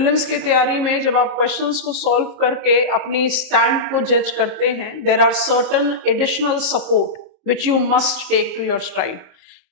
Prelims की तैयारी में जब आप क्वेश्चंस को सॉल्व करके अपनी स्टैंड को जज करते हैं, there are certain additional support which you must take to your stride.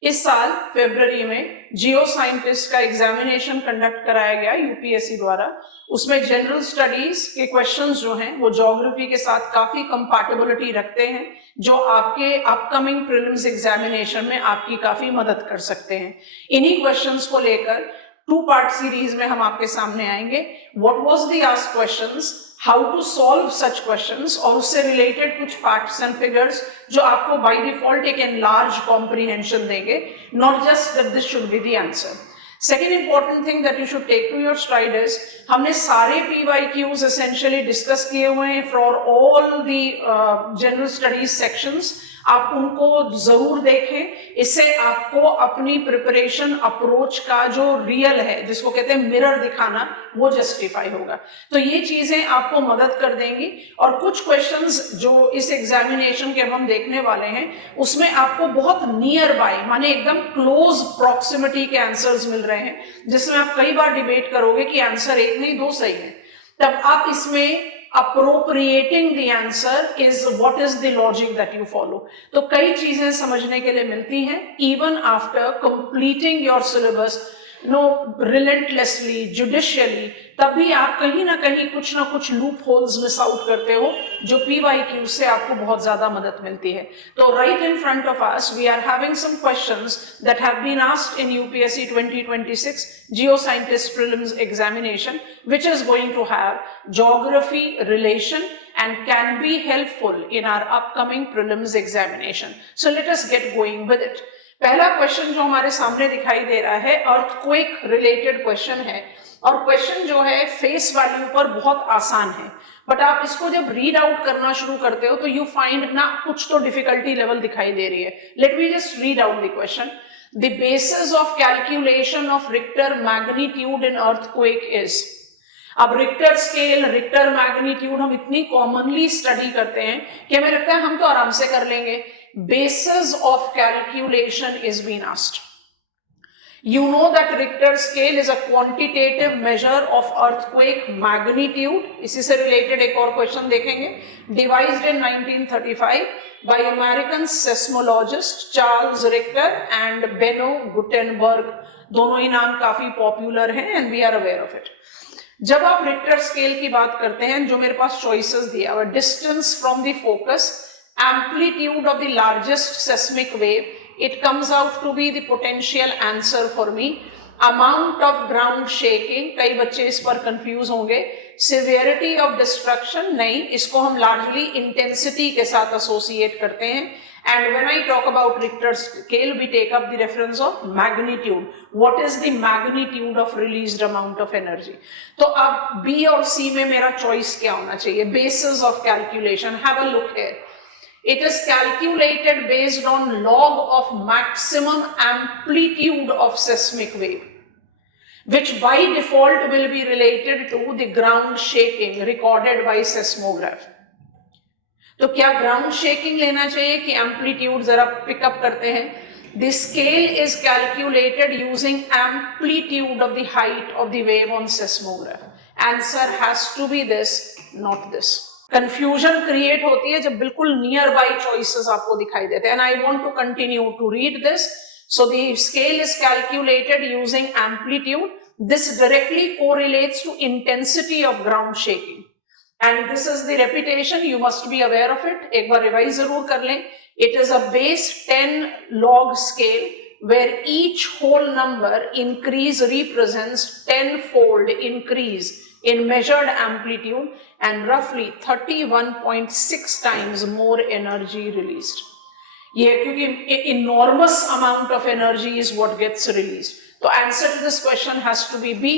इस साल फरवरी में जियो साइंटिस्ट का एग्जामिनेशन कंडक्ट कराया गया यूपीएससी द्वारा। उसमें जनरल स्टडीज के क्वेश्चंस जो हैं वो ज्योग्राफी के साथ काफी कंपैटिबिलिटी रखते हैं, जो आपके अपकमिंग प्रीलिम्स एग्जामिनेशन में आपकी काफी मदद कर सकते हैं। इन्हीं क्वेश्चंस को लेकर 2-part सीरीज में हम आपके सामने आएंगे। What was the asked questions, how to solve such questions, और उससे रिलेटेड कुछ फैक्ट्स एंड फिगर्स जो आपको बाय डिफॉल्ट एक एनलार्ज कॉम्प्रिहेंशन देंगे, not just that this should be the answer. Second important thing that you should take to your stride is, हमने सारे PYQs essentially discuss किए हुए हैं for all the general studies sections. आप उनको जरूर देखें, इससे आपको अपनी प्रिपरेशन अप्रोच का जो रियल है, जिसको कहते हैं मिरर दिखाना, वो जस्टिफाई होगा। तो ये चीजें आपको मदद कर देंगी। और कुछ क्वेश्चंस जो इस एग्जामिनेशन के हम देखने वाले हैं, उसमें आपको बहुत नियर बाय, माने एकदम क्लोज प्रॉक्सिमिटी के आंसर्स मिल रहे हैं, जिसमें आप कई बार डिबेट करोगे कि आंसर एक नहीं दो सही है। तब आप इसमें appropriating the answer is what is the logic that you follow। तो कई चीजें समझने के लिए मिलती हैं even after completing your syllabus, relentlessly, judicially, तभी आप कहीं ना कहीं कुछ ना कुछ लूप होल्स मिस आउट करते हो, जो PYQ से आपको बहुत ज्यादा मदद मिलती है। तो right in front of us we are having some questions that have been asked in UPSC 2026 Geoscientist Prelims examination, which is going to have geography relation and can be helpful in our upcoming prelims examination. So let us get going with it. पहला question जो हमारे सामने दिखाई दे रहा है earthquake related question है, और question जो है फेस वैल्यू पर बहुत आसान है, बट आप इसको जब रीड आउट करना शुरू करते हो तो यू फाइंड ना कुछ तो डिफिकल्टी लेवल दिखाई दे रही है। Let me just read out the question. The basis of calculation of Richter magnitude in earthquake is. अब रिक्टर स्केल, रिक्टर मैग्नीट्यूड हम इतनी कॉमनली स्टडी करते हैं कि हमें लगता है हम तो आराम से कर लेंगे। Basis of calculation is being asked. You know that Richter scale is a quantitative measure of earthquake magnitude. इसी से related एक और question देखेंगे। Devised in 1935 by American seismologist Charles Richter and Benno Gutenberg। दोनों ही नाम काफी popular हैं and we are aware of it। जब आप रिक्टर स्केल की बात करते हैं, जो मेरे पास choices दिया हुआ, distance from the focus, amplitude of the largest seismic wave, it comes out to be the potential answer for me। amount of ground shaking, कई बच्चे इस पर कंफ्यूज होंगे। severity of destruction, नहीं, इसको हम largely intensity के साथ associate करते हैं। and when I talk about Richter scale, we take up the reference of magnitude। what is the magnitude of released amount of energy? तो अब B और C में मेरा choice क्या होना चाहिए? basis of calculation, have a look here। It is calculated based on log of maximum amplitude of seismic wave, which by default will be related to the ground shaking recorded by seismograph। तो क्या ground shaking लेना चाहिए कि amplitude? जरा pickup करते हैं। The scale is calculated using amplitude of the height of the wave on seismograph। Answer has to be this, not this। Confusion create होती है जब बिल्कुल नियर बाय चॉइसेस आपको दिखाई देते हैं। And I want to continue to read this. So the scale is calculated using amplitude. This directly correlates to intensity of ground shaking, and this is the repetition, you must be aware of it. एक बार revise जरूर कर लें। It is a base 10 log scale where each whole number increase represents 10-fold increase in measured amplitude and roughly 31.6 times more energy released। ये क्योंकि enormous amount of energy is what gets released। तो answer to this question has to be B,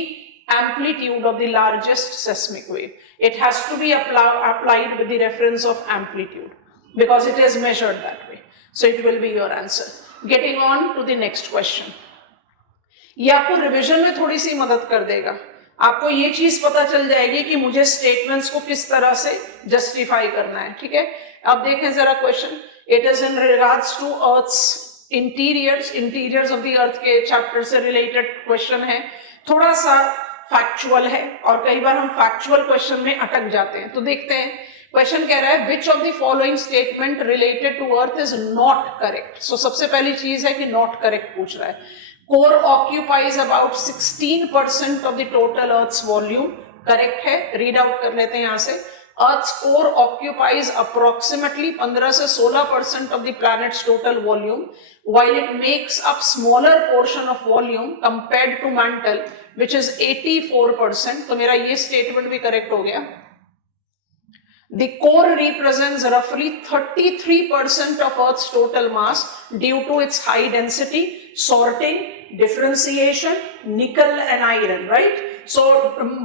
amplitude of the largest seismic wave। It has to be applied with the reference of amplitude because it is measured that way। So it will be your answer। Getting on to the next question। ये आपको revision में थोड़ी सी मदद कर देगा। आपको ये चीज पता चल जाएगी कि मुझे स्टेटमेंट्स को किस तरह से जस्टिफाई करना है। ठीक है, अब देखें जरा question. It is in regards to earth's interiors of the earth के चैप्टर से रिलेटेड क्वेश्चन है। थोड़ा सा फैक्चुअल है और कई बार हम फैक्चुअल क्वेश्चन में अटक जाते हैं। तो देखते हैं, क्वेश्चन कह रहा है which of the following statement related to earth is not correct. So सबसे पहली चीज है कि नॉट करेक्ट पूछ रहा है। Core occupies about 16% of the total earth's volume, correct है, रीड आउट कर लेते हैं यहां से। Earth's core occupies approximately 15 से 16% of the planet's total volume, while it makes up smaller portion of volume compared to mantle, which is 84%. तो मेरा ये statement भी correct हो गया। The core represents roughly 33% of Earth's total mass due to its high density, sorting, differentiation, nickel and iron, right? So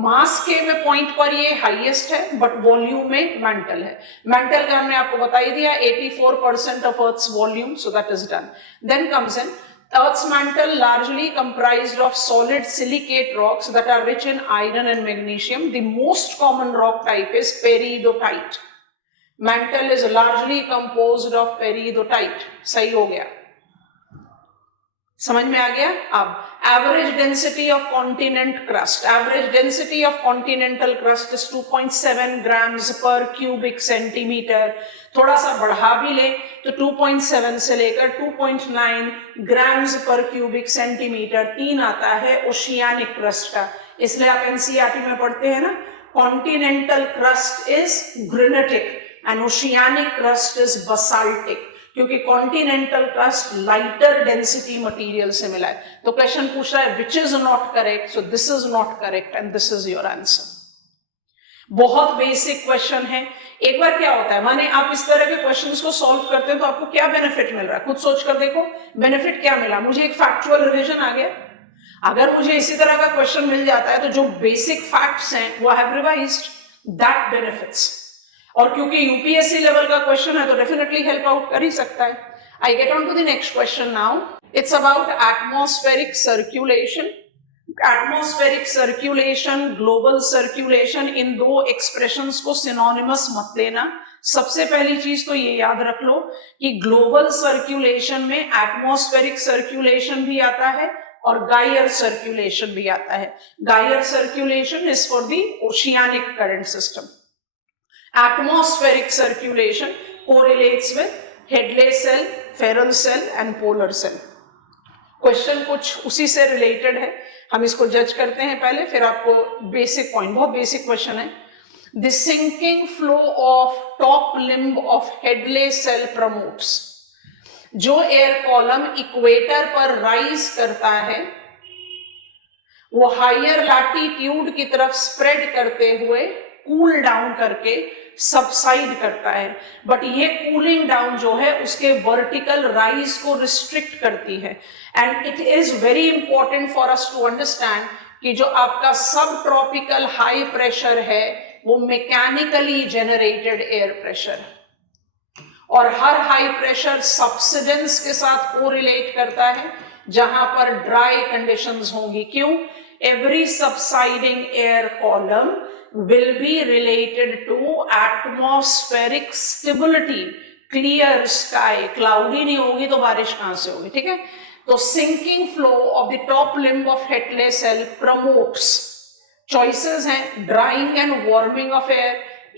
mass के में point पर ये हाईएस्ट है, बट वॉल्यूम में मेंटल है। मेंटल का हमने आपको बता ही दिया, 84% of Earth's volume, so that is done. Then comes in Earth's mantle largely comprised of solid silicate rocks that are rich in iron and magnesium. The most common rock type is peridotite. Mantle is largely composed of peridotite. सही हो गया, समझ में आ गया। अब average density of continent crust, average density of continental crust is 2.7 grams पर cubic centimetre. थोड़ा सा बढ़ा भी ले तो 2.7 से लेकर 2.9 ग्राम्स पर क्यूबिक सेंटीमीटर 3 आता है ओशियानिक क्रस्ट का। इसलिए आप एनसीईआरटी में पढ़ते हैं ना, continental crust is granitic and oceanic crust is basaltic, क्योंकि continental crust lighter density material से मिला है। तो क्वेश्चन पूछ रहा है which is not correct, so this is not correct and this is your answer. बहुत बेसिक क्वेश्चन है। एक बार क्या होता है, माने आप इस तरह के क्वेश्चंस को सॉल्व करते हैं तो आपको क्या बेनिफिट मिल रहा है, खुद सोच कर देखो। बेनिफिट क्या मिला, मुझे एक फैक्चुअल रिविजन आ गया। अगर मुझे इसी तरह का क्वेश्चन मिल जाता है तो जो बेसिक फैक्ट्स हैं वो हैव रिवाइज्ड, दैट बेनिफिट्स। और क्योंकि यूपीएससी लेवल का क्वेश्चन है तो डेफिनेटली हेल्प आउट कर ही सकता है। I get on to the next question now. It's about atmospheric circulation. Atmospheric circulation, global circulation, इन दो एक्सप्रेशंस को सिनोनिमस मत लेना। सबसे पहली चीज तो ये याद रख लो कि ग्लोबल सर्कुलेशन में एटमॉस्फेरिक सर्कुलेशन भी आता है और गाइयर सर्कुलेशन भी आता है। Gyre circulation is for the oceanic current system. Atmospheric circulation correlates with Hadley cell, Ferrel cell and polar cell. Question कुछ उसी से रिलेटेड है, हम इसको जज करते हैं पहले, फिर आपको बेसिक पॉइंट, बहुत बेसिक क्वेश्चन है। The sinking flow of top limb of Hadley cell promotes, जो एयर कॉलम इक्वेटर पर राइज करता है वो हायर लैटिट्यूड की तरफ स्प्रेड करते हुए कूल डाउन करके सबसाइड करता है। बट ये कूलिंग डाउन जो है उसके वर्टिकल राइज को रिस्ट्रिक्ट करती है। And it is very important for us to understand कि जो आपका सब ट्रॉपिकल हाई प्रेशर है वो मैकेनिकली जेनरेटेड एयर प्रेशर, और हर हाई प्रेशर सब्सिडेंस के साथ कोरिलेट करता है जहां पर ड्राई कंडीशंस होंगी। क्यों? Every subsiding air column will be related to atmospheric stability. Clear sky, cloudy नहीं होगी तो बारिश कहां से होगी, ठीक है। तो sinking flow of the top limb of Hadley cell promotes, choices हैं drying and warming of air,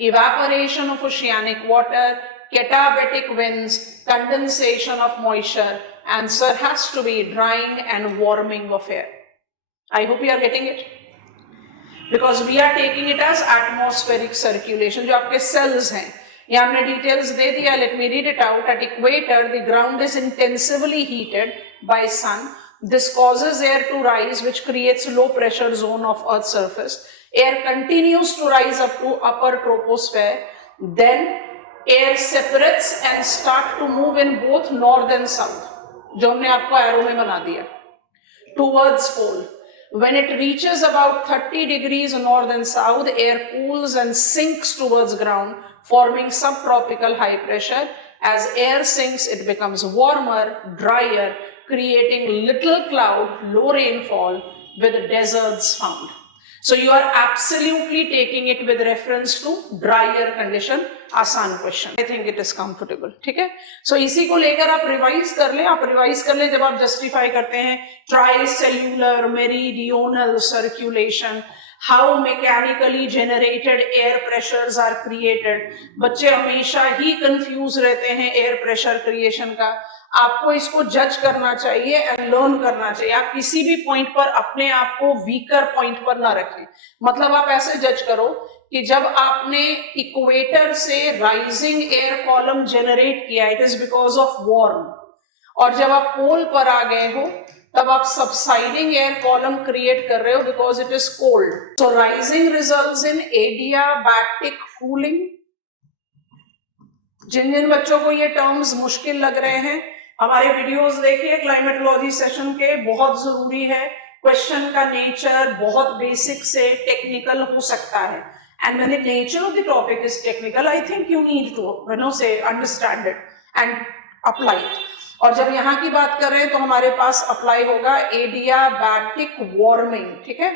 evaporation of oceanic water, katabatic winds, condensation of moisture. Answer has to be drying and warming of air. I hope you are getting it. Because we are taking it as atmospheric circulation. जो आपके cells हैं, ये हमने details दे दिया. Let me read it out. At equator, the ground is intensively heated by sun. This causes air to rise, which creates low pressure zone of Earth's surface. Air continues to rise up to upper troposphere. Then air separates and start to move in both north and south. जो हमने आपको arrow में बना दिया. Towards pole. When it reaches about 30 degrees north and south, air cools and sinks towards ground, forming subtropical high pressure. As air sinks, it becomes warmer, drier, creating little cloud, low rainfall, with deserts found. So you are absolutely taking it with reference to drier condition. आसान question, I think it is comfortable, ठीक है। सो इसी को लेकर आप revise कर ले, आप रिवाइज कर ले जब आप जस्टिफाई करते हैं tricellular meridional circulation, how mechanically generated air pressures are created. बच्चे हमेशा ही कंफ्यूज रहते हैं एयर प्रेशर क्रिएशन का। आपको इसको जज करना चाहिए एंड लर्न करना चाहिए। आप किसी भी पॉइंट पर अपने आप को वीकर पॉइंट पर ना रखें। मतलब आप ऐसे जज करो कि जब आपने इक्वेटर से राइजिंग एयर कॉलम जनरेट किया, it is because of warm, और जब आप पोल पर आ गए हो तब आप सबसाइडिंग एयर कॉलम क्रिएट कर रहे हो because it is cold. So rising results in adiabatic cooling. जिन जिन बच्चों को ये टर्म्स मुश्किल लग रहे हैं, हमारे वीडियोस देखिए क्लाइमेटोलॉजी सेशन के, बहुत जरूरी है। क्वेश्चन का नेचर बहुत बेसिक से टेक्निकल हो सकता है, and when the nature of the topic is technical, I think you need to say understand it and apply it. और जब यहाँ की बात कर रहे हैं तो हमारे पास अप्लाई होगा एडियाबैटिक वार्मिंग, ठीक है।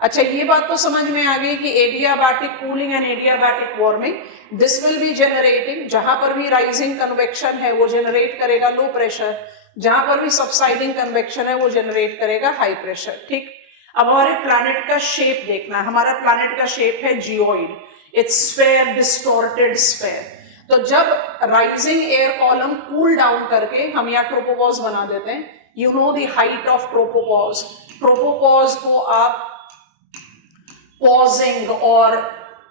अच्छा, ये बात तो समझ में आ गई कि adiabatic cooling and adiabatic warming, this will be generating, जहां पर भी राइजिंग कन्वेक्शन है वो जनरेट करेगा लो प्रेशर, जहां पर भी सबसाइडिंग कन्वेक्शन है वो जनरेट करेगा हाई प्रेशर, ठीक। अब हमारे प्लैनेट का शेप देखना है। हमारा प्लैनेट का शेप है geoid, it's sphere, distorted sphere. तो जब rising air column cool down करके, हम यहाँ ट्रोपोपॉज बना देते हैं, you know the height of tropopause. Tropopause को आप पॉजिंग और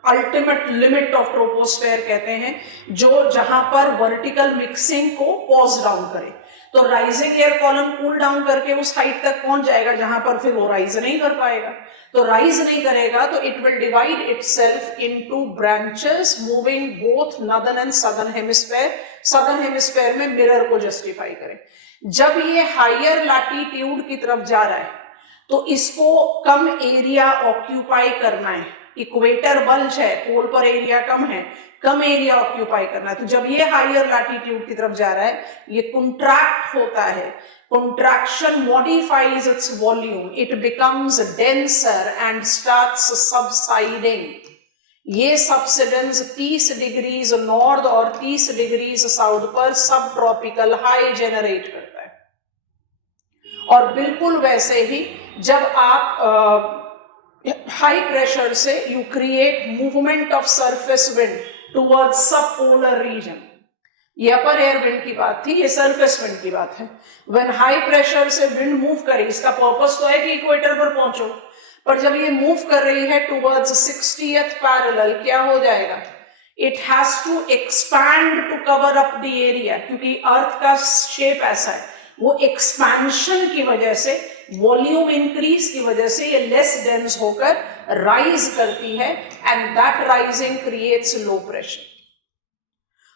अल्टीमेट लिमिट ऑफ ट्रोपोस्फेयर कहते हैं, जो जहां पर वर्टिकल मिक्सिंग को पॉज डाउन करे। तो rising air column cool down करके उस हाइट तक पहुंच जाएगा जहां पर फिर वो राइज नहीं कर पाएगा। तो राइज नहीं करेगा तो it will divide itself into branches moving both northern and southern hemisphere. Southern hemisphere में मिरर को जस्टिफाई करें। जब ये हायर लैटिट्यूड की तरफ जा रहा है तो इसको कम एरिया ऑक्यूपाई करना है। इक्वेटर बल्ज है, पोल पर एरिया कम है, कम एरिया ऑक्यूपाई करना है। तो जब ये हायर लैटिट्यूड की तरफ जा रहा है, ये कंट्रैक्ट होता है। Contraction modifies its volume, it becomes denser and starts subsiding. ये सबसिडेंस 30 डिग्रीज नॉर्थ और 30 डिग्रीज साउथ पर सब ट्रॉपिकल हाई जनरेट करता है। और बिल्कुल वैसे ही जब आप हाई प्रेशर से you create movement of surface wind towards सब पोलर रीजन। ये अपर एयर विंड की बात थी, ये सरफेस विंड की बात है। व्हेन हाई प्रेशर से विंड मूव करे, इसका पर्पस तो है कि इक्वेटर पर पहुंचो, पर जब ये मूव कर रही है टुवर्ड्स 60th पैरेलल, क्या हो जाएगा? It has to expand to cover up the area, क्योंकि अर्थ का शेप ऐसा है। वो एक्सपेंशन की वजह से, वॉल्यूम इंक्रीज की वजह से ये लेस डेंस होकर राइज करती है, and that rising creates low pressure.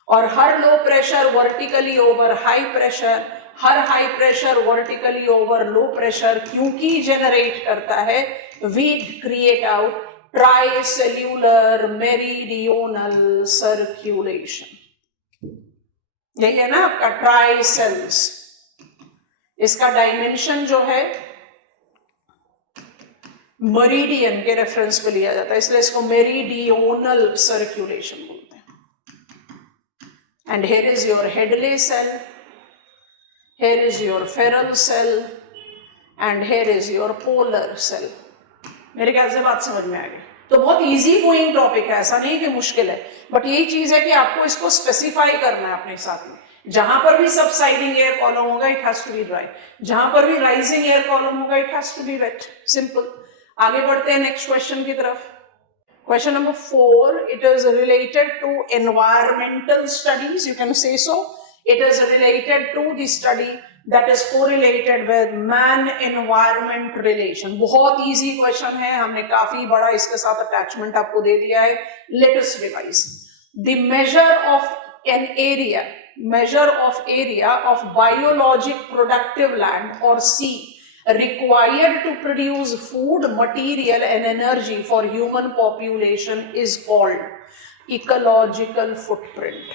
और हर low pressure vertically over high pressure, हर high pressure vertically over low pressure क्योंकि जनरेट करता है, we create out tricellular meridional circulation. यही है ना आपका ट्राइसेल्स। इसका डायमेंशन जो है मेरिडियन के रेफरेंस पे लिया जाता है, इसलिए इसको मेरीडियोनल सर्कुलेशन बोलते हैं। And here is your Headley cell, here is your Ferrel cell, and here is your polar cell. मेरे ख्याल से बात समझ में आ गई। तो बहुत इजी गोइंग टॉपिक है, ऐसा नहीं कि मुश्किल है, बट यही चीज है कि आपको इसको स्पेसिफाई करना है अपने साथ में। जहां पर भी सबसाइडिंग एयर कॉलम होगा, it has to be dry. जहां पर भी राइजिंग एयर कॉलम होगा, it has to be wet. Simple. आगे बढ़ते हैं नेक्स्ट क्वेश्चन की तरफ। Question number 4, it is related to environmental studies, you can say so. It is related to the study that is correlated with man-environment relation. बहुत easy question है, हमने काफी बड़ा इसके साथ attachment आपको दे दिया है। Let us revise. The measure of biologic productive land or sea required to produce food, material and energy for human population is called ecological footprint.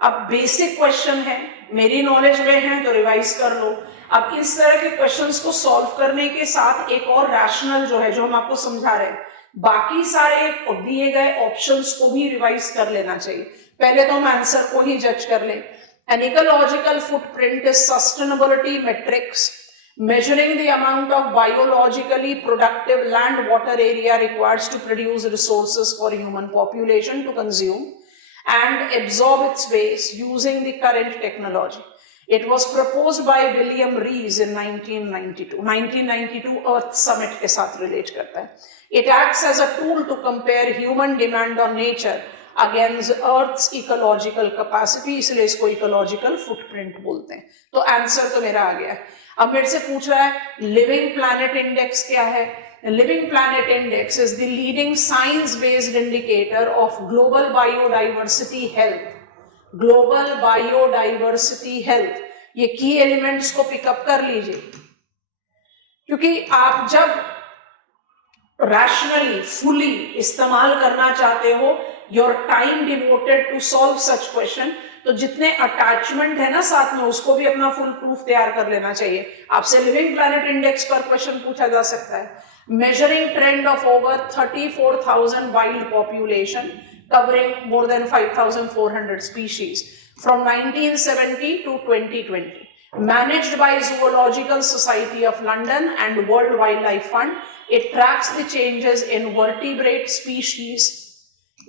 अब बेसिक क्वेश्चन है, मेरी नॉलेज में है तो रिवाइज कर लो। अब इस तरह के क्वेश्चंस को सॉल्व करने के साथ एक और रैशनल जो है, जो हम आपको समझा रहे हैं, बाकी सारे दिए गए ऑप्शंस को भी रिवाइज कर लेना चाहिए। पहले तो हम आंसर को ही जज कर ले। An ecological footprint is sustainability metrics measuring the amount of biologically productive land water area required to produce resources for human population to consume and absorb its waste using the current technology. It was proposed by William Rees in 1992. 1992 Earth Summit के साथ relate करता है. It acts as a tool to compare human demand on nature against Earth's ecological capacity, इसलिए इसको ecological footprint बोलते हैं. तो answer तो मेरा आ गया है. अब मेरे से पूछ रहा है लिविंग प्लैनेट इंडेक्स क्या है. Living planet index is the leading science based indicator of global biodiversity health. Global biodiversity health, ये की एलिमेंट्स को पिकअप कर लीजिए, क्योंकि आप जब रैशनली फुली इस्तेमाल करना चाहते हो your time devoted to solve such question, तो जितने अटैचमेंट है ना साथ में उसको भी अपना फुल प्रूफ तैयार कर लेना चाहिए. आपसे लिविंग प्लैनेट इंडेक्स पर क्वेश्चन पूछा जा सकता है. Measuring trend of over 34,000 wild population covering more than 5,400 species from 1970 to 2020, managed by Zoological Society of London and World Wildlife Fund. It tracks the changes in vertebrate species,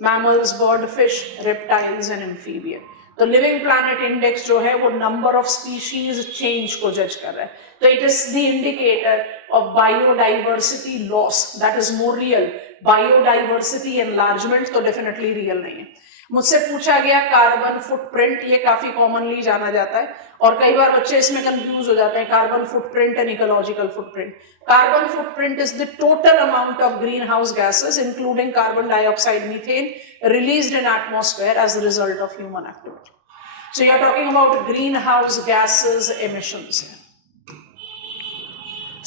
mammals, bird, fish, reptiles and amphibian. तो living planet index जो है वो number of species change को जज कर रहा है. तो it is the indicator of biodiversity loss, that is more real. Biodiversity enlargement तो डेफिनेटली रियल नहीं है. मुझसे पूछा गया कार्बन फुटप्रिंट, ये काफी कॉमनली जाना जाता है और कई बार बच्चे इसमें कंफ्यूज हो जाते हैं. Carbon footprint and ecological footprint. Carbon footprint is the total amount of greenhouse gases including carbon dioxide, methane released in atmosphere as a result of human activity. So you are talking about greenhouse gases emissions,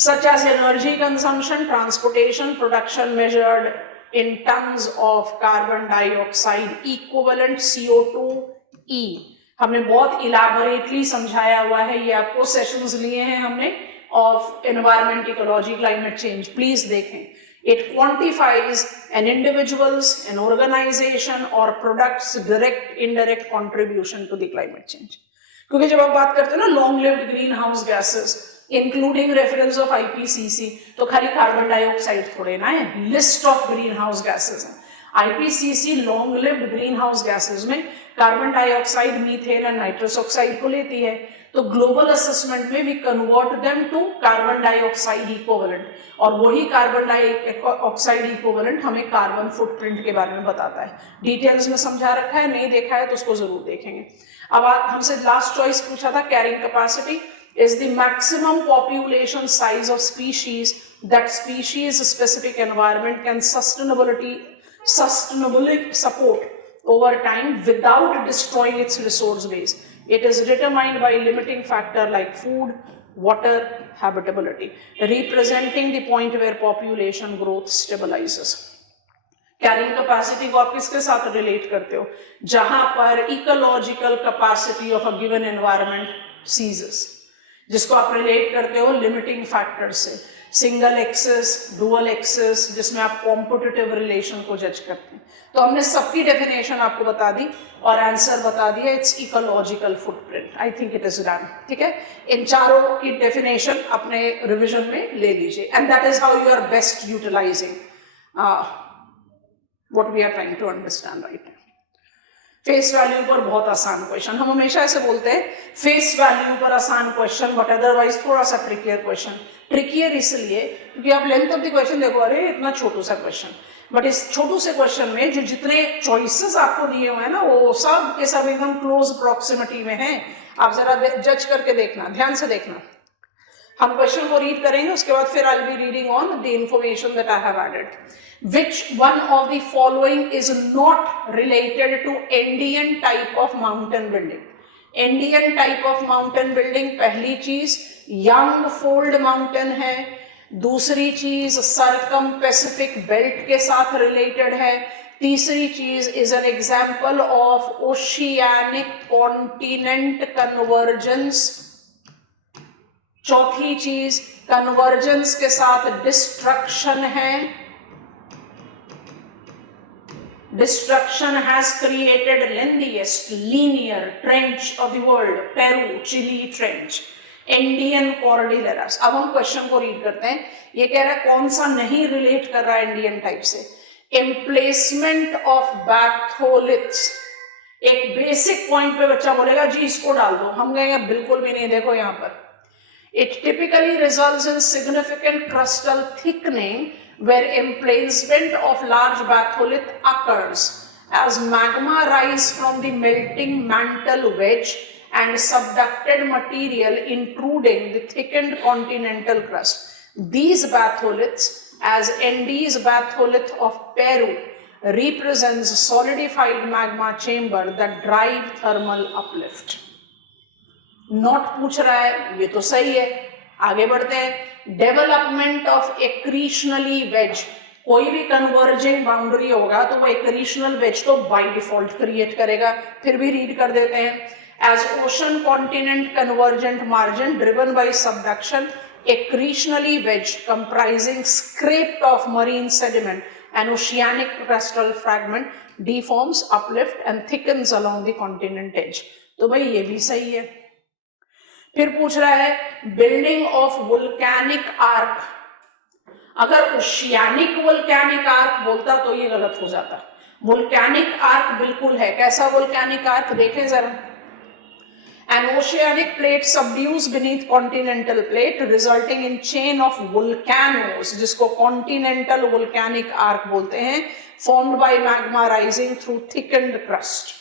such as energy consumption, transportation, production measured in tons of carbon dioxide equivalent CO2e. हमने बहुत elaborately समझाया हुआ है, ये आपको sessions लिए हैं हमने of environment, ecology, climate change. Please देखें. It quantifies an individual's, an organization or product's direct, indirect contribution to the climate change. क्योंकि जब आप बात करते हो ना long lived greenhouse gases including reference of IPCC, तो खाली कार्बन डाइऑक्साइड थोड़े ना है, list of greenhouse gases है. IPCC long lived greenhouse gases में carbon dioxide, methane and nitrous oxide को लेती है. तो ग्लोबल असेसमेंट में we convert them to carbon dioxide equivalent, और वही कार्बन डाइऑक्साइड इक्विवेलेंट हमें कार्बन फुटप्रिंट के बारे में बताता है. डिटेल्स में समझा रखा है, नहीं देखा है तो उसको जरूर देखेंगे. अब आप हमसे लास्ट चॉइस पूछा था carrying capacity is the maximum population size of species that species specific environment can sustainably support over time without destroying its resource base. It is determined by limiting factor like food, water, habitability, representing the point where population growth stabilizes. Carrying capacity को आप किसके साथ relate करते हो? जहां पर ecological capacity of a given environment ceases, जिसको आप रिलेट करते हो लिमिटिंग फैक्टर से. सिंगल एक्सेस, डुअल एक्सेस, जिसमें आप कॉम्पिटिटिव रिलेशन को जज करते हैं. तो हमने सबकी डेफिनेशन आपको बता दी और आंसर बता दिया. It's ecological footprint. I think it is done. ठीक है, इन चारों की डेफिनेशन अपने रिविजन में ले लीजिए and that is how you are best utilising what we are trying to understand right now. Face value पर बहुत आसान क्वेश्चन, हम हमेशा ऐसे बोलते हैं फेस वैल्यू पर आसान क्वेश्चन बट अदरवाइज थोड़ा सा ट्रिकियर क्वेश्चन. ट्रिकियर इसलिए क्योंकि आप लेंथ ऑफ द क्वेश्चन देखो, अरे इतना छोटू सा क्वेश्चन, बट इस छोटू से क्वेश्चन में जो जितने चॉइसेस आपको दिए हुए हैं ना वो सब के सब एकदम क्लोज प्रॉक्सिमिटी में है. आप जरा जज करके देखना, ध्यान से देखना. हम क्वेश्चन को रीड करेंगे, उसके बाद फिर I will be reading on the information that I have added. Which one of the following is not related to Andean type of mountain building? Andean type of mountain building, पहली चीज young fold mountain है, दूसरी चीज सरकम Pacific belt के साथ related है, तीसरी चीज is an example of oceanic continent convergence, चौथी चीज कन्वर्जेंस के साथ डिस्ट्रक्शन है. Destruction has created lengthiest linear trench of the world, Peru Chile trench. Indian cordilleras. अब हम क्वेश्चन को रीड करते हैं। ये कह रहा है कौन सा नहीं रिलेट कर रहा है इंडियन टाइप से। एम्प्लेसमेंट ऑफ बैथोलिथ्स, एक बेसिक पॉइंट पे बच्चा बोलेगा जी इसको डाल दो, हम कहेंगे बिल्कुल भी नहीं, देखो यहाँ पर it typically results in significant crustal thickening where emplacement of large batholith occurs as magma rise from the melting mantle wedge and subducted material intruding the thickened continental crust. These batholiths, as ND's batholith of Peru, represents solidified magma chamber that drive thermal uplift. Not पूछ रहा है, ये तो सही है। आगे बढ़ते हैं। डेवलपमेंट ऑफ एक्रीशनली वेज, कोई भी कन्वर्जिंग बाउंड्री होगा तो वो एक्रीशनल वेज तो बाय डिफॉल्ट क्रिएट करेगा। फिर भी रीड कर देते हैं। As ocean continent convergent margin driven by subduction, accretionary wedge comprising scraped off marine sediment and oceanic crustal fragment deforms, uplift and thickens along the continent edge. तो भाई ये भी सही है। फिर पूछ रहा है बिल्डिंग ऑफ वोल्केनिक आर्क, अगर ओशियानिक वोल्केनिक आर्क बोलता तो ये गलत हो जाता। वोल्केनिक आर्क बिल्कुल है। कैसा वोल्केनिक आर्क देखें जरा। An oceanic plate subdues beneath continental plate resulting in chain of volcanoes, जिसको continental volcanic arc बोलते हैं, formed by magma rising through thickened crust।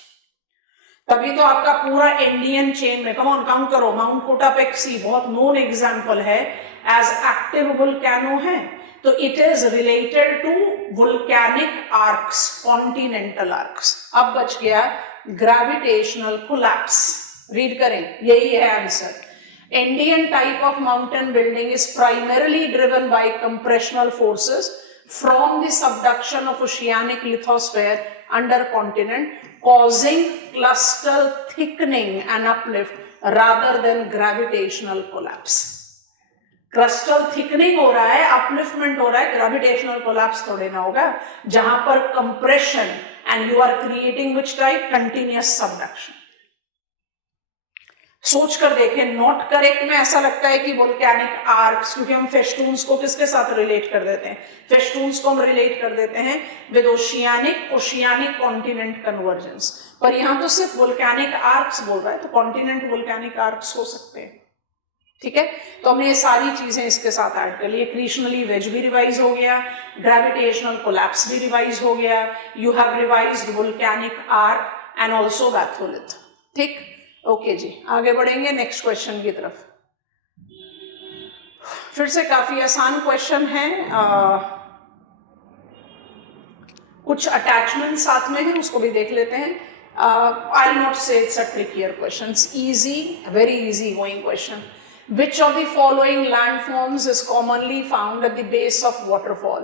तभी तो आपका पूरा इंडियन चेन में, कम ऑन काउंट करो, माउंट कोटापेक्सी बहुत नोन एग्जांपल है, एज एक्टिव वोल्केनो है, तो it is related to volcanic arcs, continental arcs. अब बच गया ग्रेविटेशनल कोलैप्स। रीड करें, यही है answer. Indian type of mountain building is primarily driven by compressional forces from the subduction of oceanic lithosphere under continent, causing crustal thickening and uplift rather than gravitational collapse. crustal thickening हो रहा है, upliftment हो रहा है, gravitational collapse थोड़े ना होगा, जहां पर compression and you are creating which type? Continuous subduction. सोच कर देखें, नॉट करेक्ट में ऐसा लगता है कि वोल्केनिक आर्क्स, क्योंकि हम फेस्टून्स को किसके साथ रिलेट कर देते हैं? फेस्टून्स को हम रिलेट कर देते हैं विद ओशियानिक कॉन्टिनेंट कन्वर्जेंस, पर यहां तो सिर्फ वोल्केनिक आर्क्स बोल रहा है, तो कॉन्टिनेंट वोल्केनिक आर्क्स हो सकते हैं। ठीक है, तो हमने ये सारी चीजें इसके साथ ऐड कर ली। क्रीशनली वेज भी रिवाइज हो गया, ग्रेविटेशनल कोलैप्स भी रिवाइज हो गया, you have revised volcanic arc and also batholith. ठीक, ओके जी, आगे बढ़ेंगे नेक्स्ट क्वेश्चन की तरफ। फिर से काफी आसान क्वेश्चन है, कुछ अटैचमेंट साथ में है, उसको भी देख लेते हैं। आई विल नॉट से it's a trickier question, easy, very easy going question. Which of the following landforms is commonly found at the base of waterfall?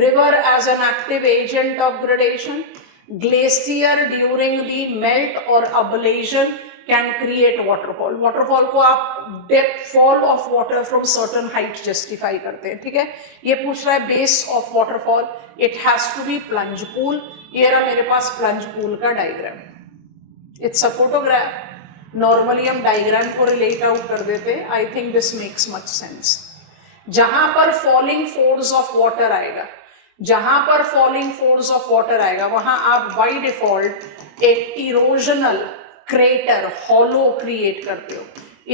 River as an active agent of gradation, glacier during the melt or ablation can create waterfall. Waterfall को आप depth fall of water from certain height justify करते हैं। ठीक है, ये पूछ रहा है base of waterfall, it has to be plunge pool। ये रहा मेरे पास plunge pool का diagram, it's a photograph। Normally हम डायग्राम को रिलेट आउट कर देते हैं। I think this makes much sense. जहां पर फॉलिंग फोर्स ऑफ वाटर आएगा, जहां पर फॉलिंग फोर्स ऑफ वाटर आएगा, वहां आप बाय डिफॉल्ट एक इरोजनल क्रेटर, हॉलो क्रिएट करते हो।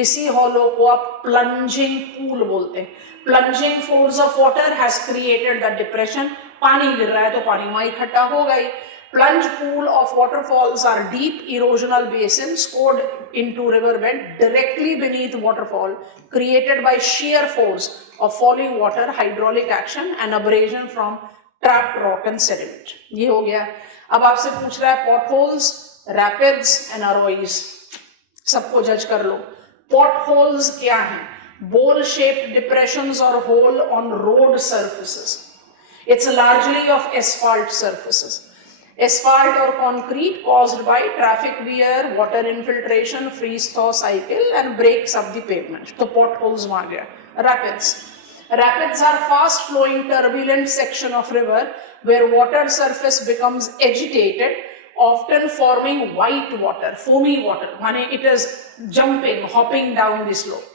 इसी हॉलो को आप प्लंजिंग पूल बोलते हैं। Plunging force of water has created the depression, पानी गिर रहा है तो पानी वहां इकट्ठा होगा ही। Plunge pool of waterfalls are deep erosional basins scored into riverbed directly beneath waterfall, created by shear force of falling water, hydraulic action and abrasion from trapped rock and sediment. ये हो गया। अब आपसे पूछ रहा है potholes, rapids and arroys, सबको जज कर लो। Potholes क्या हैं? Bowl shaped depressions or hole on road surfaces. It's largely of asphalt surfaces. Asphalt or concrete caused by traffic wear, water infiltration, freeze-thaw cycle and breaks up the pavement. तो potholes वहाँ गया। Rapids. Rapids are fast-flowing turbulent section of river where water surface becomes agitated, often forming white water, foamy water. माने it is jumping, hopping down the slope.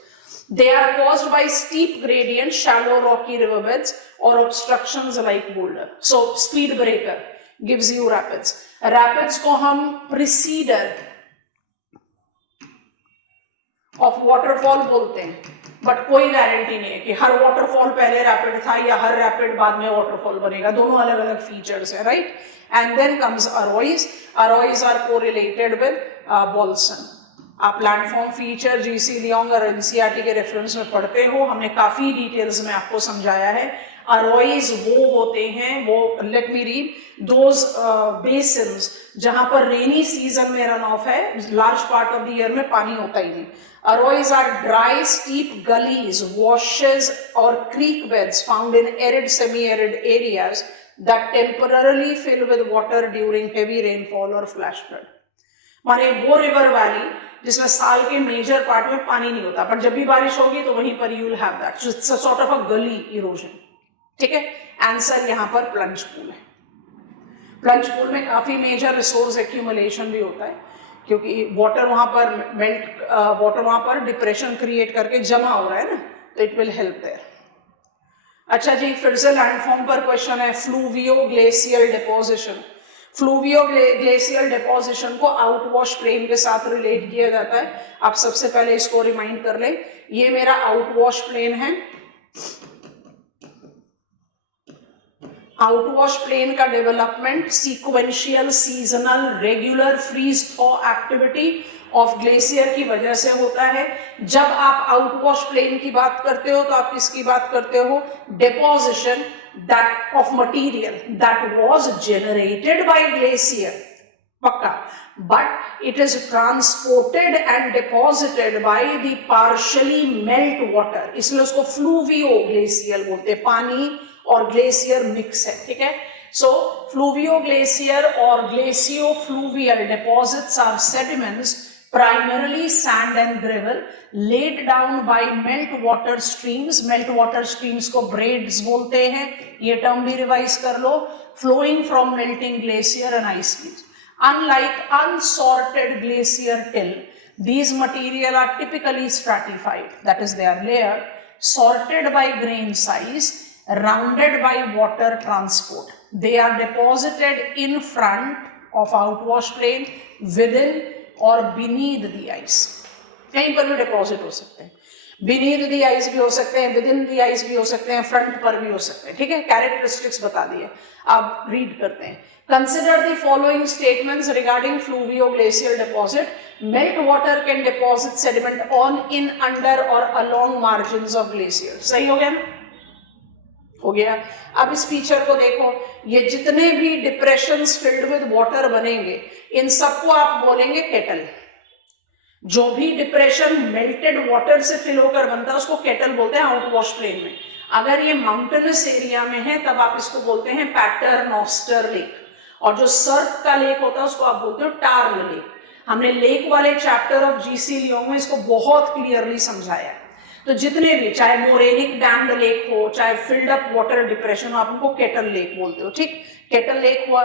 They are caused by steep gradients, shallow rocky riverbeds, or obstructions like boulder. So speed breaker gives you rapids. Rapids को हम preceder of waterfall बोलते हैं, but कोई guarantee नहीं है कि हर waterfall पहले rapid था या हर रैपिड बाद में वाटरफॉल बनेगा. दोनों अलग अलग फीचर्स है, right. And then comes arroyos. Arroyos are correlated with bolsons. आप प्लेटफॉर्म फीचर जीसी लियोंग और एनसीईआरटी के रेफरेंस में पढ़ते हो, हमने काफी डिटेल्स में आपको समझाया है. अरोइज वो होते हैं, वो let me read, those basins जहां पर रेनी सीजन में रन ऑफ है, large part of the year में पानी होता ही नहीं. Arroyos are dry, steep gullies, washes or creek beds found in arid, semi-arid areas that temporarily fill with water during heavy rainfall or flash flood. माने वो river valley जिसमें साल के major part में पानी नहीं होता, पर जब भी बारिश होगी तो वहीं पर you will have that. So it's a sort of a गली इरोजन. ठीक है. आंसर यहाँ पर प्लंज पूल है. प्लंज पूल में काफी मेजर रिसोर्स एक्यूमुलेशन भी होता है, क्योंकि वाटर वहां पर मेल्ट, वाटर वहां पर डिप्रेशन क्रिएट करके जमा हो रहा है ना, तो इट विल हेल्प देयर. अच्छा जी, फिर से लैंडफॉर्म पर क्वेश्चन है. Fluvio glacial deposition. Fluvio glacial deposition को आउटवॉश प्लेन के साथ रिलेट किया जाता है. आप सबसे पहले इसको रिमाइंड कर ले, ये मेरा आउटवॉश प्लेन है. आउटवॉश प्लेन का development sequential, seasonal, regular freeze thaw activity of glacier की वजह से होता है. जब आप आउटवॉश प्लेन की बात करते हो तो आप किसकी बात करते हो? Deposition that of material that was generated by glacier, पक्का, but it is transported and deposited by the partially melt water, इसलिए उसको फ्लूवियो ग्लेशियल बोलते हैं. पानी और ग्लेशियर मिक्स है. ठीक है. सो फ्लूवियो ग्लेशियर और glacio fluvial deposits are sediments, primarily sand and gravel, laid down by melt water streams. Melt water streams को braids बोलते हैं, ये टर्म भी रिवाइज कर लो. flowing from melting glacier and ice sheets. Unlike unsorted glacier till, these material are typically stratified, that is they are layered, sorted by grain size, rounded by water transport. They are deposited in front of outwash plain, within और beneath the ice. कहीं पर भी deposit हो सकते हैं. beneath the ice भी हो सकते हैं, within the ice भी हो सकते हैं, फ्रंट पर भी हो सकते हैं. ठीक है. कैरेक्टरिस्टिक्स बता दिए. अब रीड करते हैं. Consider the following statements regarding fluvio-glacial deposit. Melt water can deposit sediment on, in, under or along margins of glacier. सही हो गया ना? हो गया. अब इस फीचर को देखो, ये जितने भी डिप्रेशंस फिल्ड विद वाटर बनेंगे, इन सबको आप बोलेंगे केटल. जो भी डिप्रेशन मेल्टेड वाटर से फिल होकर बनता है उसको केटल बोलते हैं आउटवॉश प्लेन में. अगर ये माउंटेनस एरिया में है तब आप इसको बोलते हैं पैटरनॉस्टर लेक, और जो सर्फ का लेक होता है उसको आप बोलते हो टार्ल लेक. हमने लेक वाले चैप्टर ऑफ जीसी लियोंग में इसको बहुत क्लियरली समझाया है. तो जितने भी, चाहे मोरेनिक डैम्ड लेक हो, चाहे फिल्ड अप वाटर डिप्रेशन हो, आप उनको केटल लेक बोलते हो. ठीक. केटल लेक हुआ.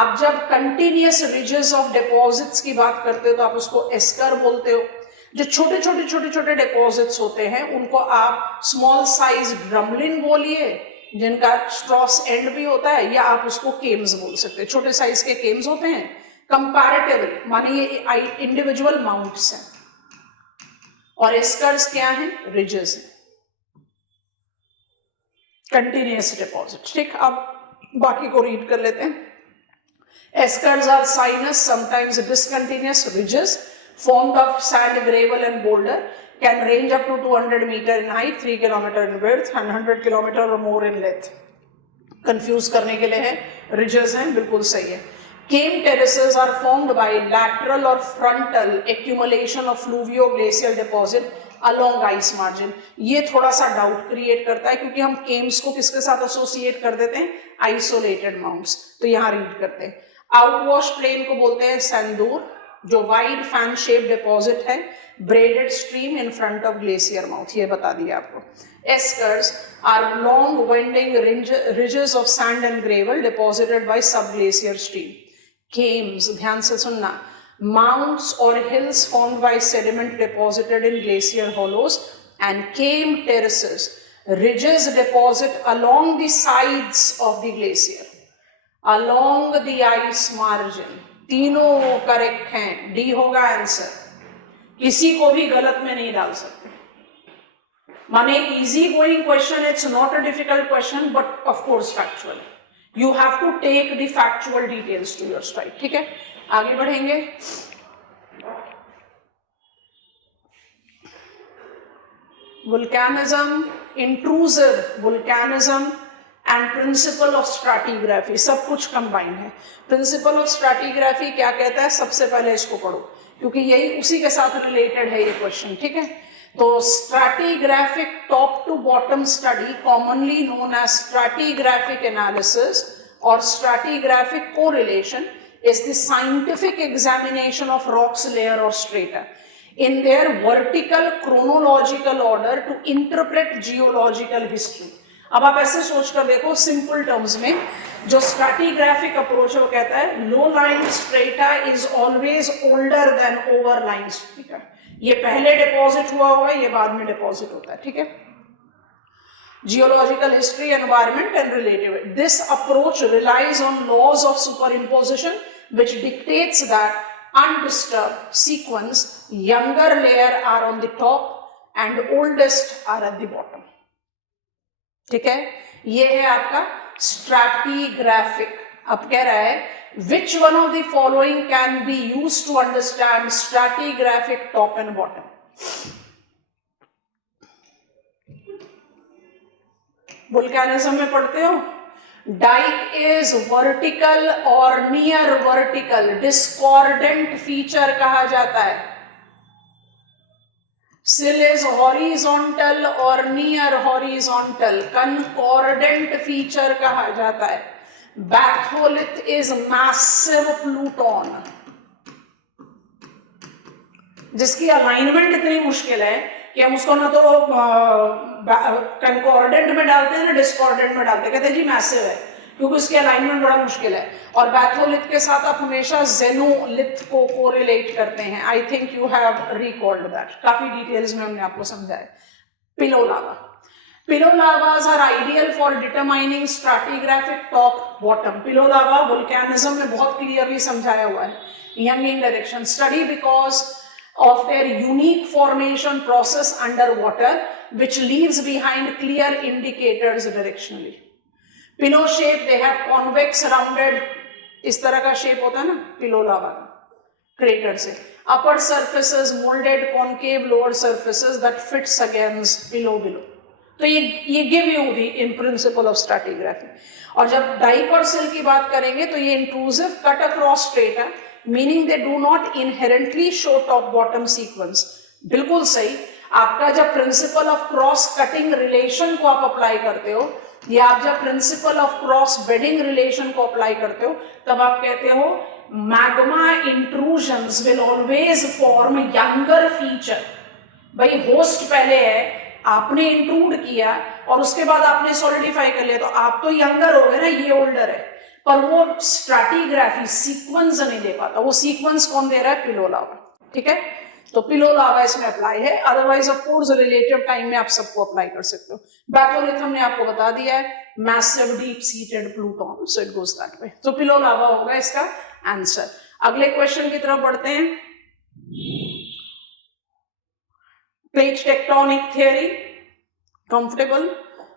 आप जब कंटिन्यूअस रिजेस ऑफ डिपॉजिट्स की बात करते हो तो आप उसको एस्कर बोलते हो. जो छोटे छोटे डिपॉजिट्स होते हैं उनको आप स्मॉल साइज ड्रमलिन बोलिए, जिनका स्ट्रॉस एंड भी होता है, या आप उसको केम्स बोल सकते हैं. छोटे साइज के केम्स होते हैं कंपैरेटिवली, माने ये इंडिविजुअल माउंट्स हैं, और एस्कर्स क्या हैं? रिजेस हैं, कंटिन्यूअस डिपॉजिट. ठीक. अब बाकी को रीड कर लेते हैं. Eskers are sinuous, sometimes discontinuous ridges formed of sand, gravel and boulder, can range up to 200 meter in height, 3 kilometer in width and 100 kilometer or more in length. Confuse करने के लिए है, ridges हैं, बिल्कुल सही है. Came terraces are formed by lateral or frontal accumulation of fluvio-glacial deposit along ice margin. ये थोड़ा सा डाउट क्रिएट करता है क्योंकि हम केम्स को किसके साथ एसोसिएट कर देते हैं? Isolated mounts. तो यहाँ रीड करते हैं. आउटवॉश प्लेन को बोलते हैं सैंदूर, जो वाइड फैन शेप डिपॉजिट है, braided stream in front of glacier mouth. ये बता दिया आपको. Eskers are long winding ridges of sand and gravel deposited by subglacier stream. Cames, ध्यान से सुनना, mounds or hills formed by sediment deposited in glacier hollows and came terraces, ridges deposit along the sides of the glacier, along the ice margin. तीनों correct हैं, D होगा answer, किसी को भी गलत में नहीं डाल सकते। माने easy going question, it's not a difficult question but of course factual, you have to take the factual details to your strike. ठीक है, आगे बढ़ेंगे। Vulcanism, intrusive vulcanism and principle of stratigraphy, सब कुछ कंबाइंड है। प्रिंसिपल ऑफ स्ट्रैटिग्राफी क्या कहता है, सबसे पहले इसको पढ़ो क्योंकि यही उसी के साथ रिलेटेड है ये क्वेश्चन। ठीक है, तो stratigraphic top to bottom study, commonly known as stratigraphic analysis और stratigraphic correlation, is the scientific examination of rocks layer or strata in their vertical chronological order to interpret geological history. अब आप ऐसे सोच कर देखो सिंपल टर्म्स में, जो stratigraphic approach है वो कहता है low line strata is always older than over line strata. ये पहले डिपॉजिट हुआ होगा, ये बाद में डिपॉजिट होता है। ठीक है, geological history, environment and relative. This approach relies on laws of superimposition which dictates that undisturbed sequence, younger layer are on the top and oldest are at the bottom. ठीक है, ये है आपका stratigraphic। अब कह रहा है which one of the following can be used to understand stratigraphic top and bottom? वुल्केनिज्म में पढ़ते हो, डाइक इज वर्टिकल और नियर वर्टिकल, डिस्कॉर्डेंट फीचर कहा जाता है। सिल इज हॉरिजॉन्टल और नियर हॉरिजॉन्टल, कनकॉर्डेंट फीचर कहा जाता है। बैथोलिथ इज मैसिव प्लूटोन, जिसकी अलाइनमेंट इतनी मुश्किल है कि हम उसको ना तो कंकॉर्डेंट में डालते हैं ना डिस्कॉर्डेंट में डालते हैं, कहते हैं जी मैसिव है, क्योंकि उसकी अलाइनमेंट बड़ा मुश्किल है। और बैथोलिथ के साथ आप हमेशा जेनोलिथ को कोरिलेट करते हैं। I think you have recalled that, काफी डिटेल्स में हमने आपको समझाया। Pillow lava, pillow lavas are ideal for determining stratigraphic top bottom. Pillow lava vulcanism में बहुत क्लियरली समझाया हुआ है, young in direction study because of their unique formation process underwater which leaves behind clear indicators directionally. Pillow shape, they have convex rounded, इस तरह का shape होता है ना पिलो लावा का, क्रेटर से। upper surfaces molded concave, lower surfaces that fits against below. तो ये give you the in principle of stratigraphy। और जब डाइक और सिल की बात करेंगे तो ये intrusive cut across strata, meaning they do not inherently show top bottom sequence. बिल्कुल सही, आपका जब principle of cross cutting relation को आप अप्लाई करते हो या आप जब principle of cross bedding relation को अप्लाई करते हो तब आप कहते हो magma intrusions will always form younger feature. भाई होस्ट पहले है, आपने इंट्रूड किया और उसके बाद आपने सॉलिडिफाई कर लिया, तो आप तो यंगर हो गए ना, ये ओल्डर है, पर वो स्ट्रैटिग्राफी सीक्वेंस नहीं दे पाता। वो सीक्वेंस कौन दे रहा है? पिलो लावा। ठीक है, तो पिलो लावा इसमें अप्लाई है। Otherwise of course relative time में आप सबको अप्लाई कर सकते हो। बैथोलिथ हमने आपको बता दिया है, massive deep seated pluton, so it goes that way. तो पिलो लावा होगा इसका आंसर। अगले क्वेश्चन की तरफ बढ़ते हैं। प्लेट टेक्टोनिक थ्योरी, कंफर्टेबल,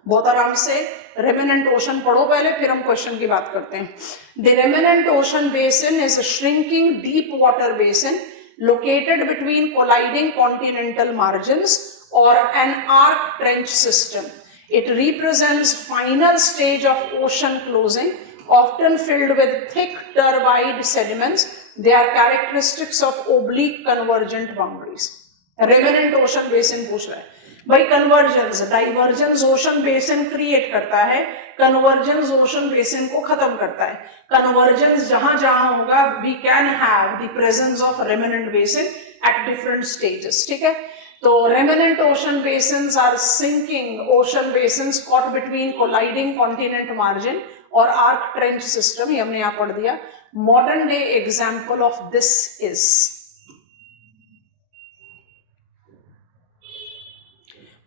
बहुत आराम से। रेमिनेंट ओशन पढ़ो पहले, फिर हम क्वेश्चन की बात करते हैं। The remnant ocean basin is a shrinking deep water basin located between colliding continental margins or an arc trench system. It represents final stage of ocean closing, often filled with thick turbid sediments. They are characteristics of oblique convergent boundaries. Remnant ocean basin पूछ रहा है भाई। Convergence, divergence ocean basin create करता है, convergence ocean basin को खत्म करता है। कन्वर्जेंस जहां जहां होगा we can have the presence of remnant basin at different stages. ठीक है, तो remnant ocean basins are sinking ocean basins caught between colliding continent margin और आर्क ट्रेंच सिस्टम, ये हमने यहां पढ़ दिया। Modern day example of this is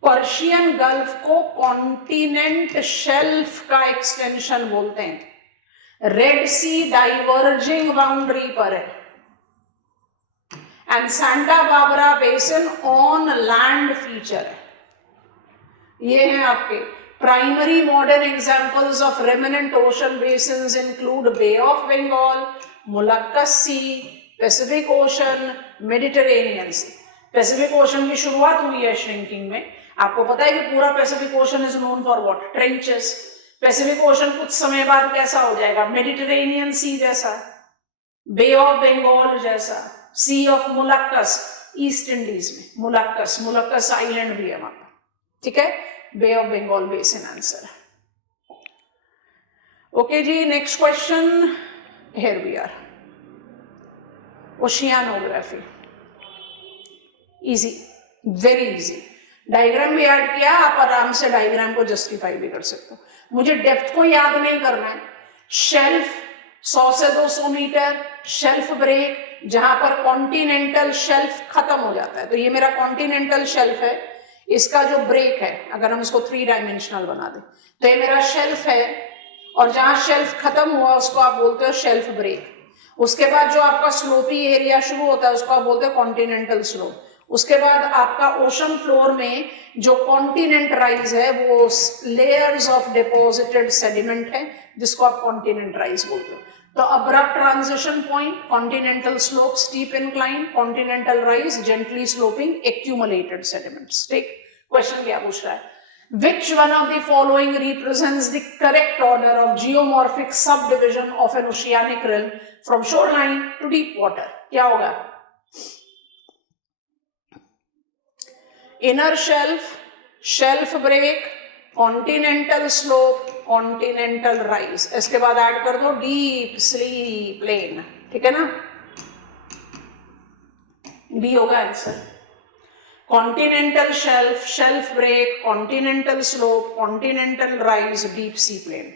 Persian gulf को कॉन्टिनेंट शेल्फ का एक्सटेंशन बोलते हैं। रेड सी डाइवर्जिंग बाउंड्री पर है and Santa Barbara basin on land feature है। ये हैं आपके primary modern examples of remnant ocean basins include Bay of Bengal, Moluccas Sea, Pacific Ocean, Mediterranean Sea. Pacific Ocean की शुरुआत हुई है श्रिंकिंग में। आपको पता है कि पूरा Pacific ocean is known for what? Trenches. Pacific ocean कुछ समय बाद कैसा हो जाएगा? मेडिटेरेनियन सी जैसा, बे ऑफ बंगाल जैसा, Sea of Moluccas, East Indies में मोलक्कस आइलैंड भी है वहां पर, ठीक है। Bay of Bengal basin answer. Okay जी, next question, here we are. Oceanography, easy, very easy. Diagram भी ऐड किया, आप आराम से डायग्राम को जस्टिफाई भी कर सकते हो। मुझे डेप्थ को याद नहीं करना है। शेल्फ 100 से 200 मीटर, शेल्फ ब्रेक जहां पर कॉन्टिनेंटल शेल्फ खत्म हो जाता है, तो ये मेरा कॉन्टिनेंटल शेल्फ है। इसका जो ब्रेक है, अगर हम इसको 3 डायमेंशनल बना दें, तो ये मेरा शेल्फ है, और जहां शेल्फ खत्म हुआ उसको आप बोलते हो शेल्फ ब्रेक। उसके बाद जो आपका स्लोपी एरिया शुरू होता है उसको आप बोलते हो कॉन्टिनेंटल स्लोप। उसके बाद आपका ओशन फ्लोर में जो कॉन्टिनेंट राइज है वो लेयर्स ऑफ डिपॉजिटेड सेडिमेंट है, जिसको आप कॉन्टिनेंट राइज बोलते हो। तो abrupt transition point, continental slope, steep incline, continental rise, gently sloping, accumulated sediments. ठीक, क्वेश्चन क्या पूछ रहा है? Which one of the following represents the correct order of geomorphic subdivision of an oceanic realm from shoreline to deep water? क्या होगा? Inner shelf, shelf break, continental slope, continental rise. इसके बाद add कर दो deep sea plain, ठीक है ना? B होगा answer. Continental shelf, shelf break, continental slope, continental rise, deep sea plain.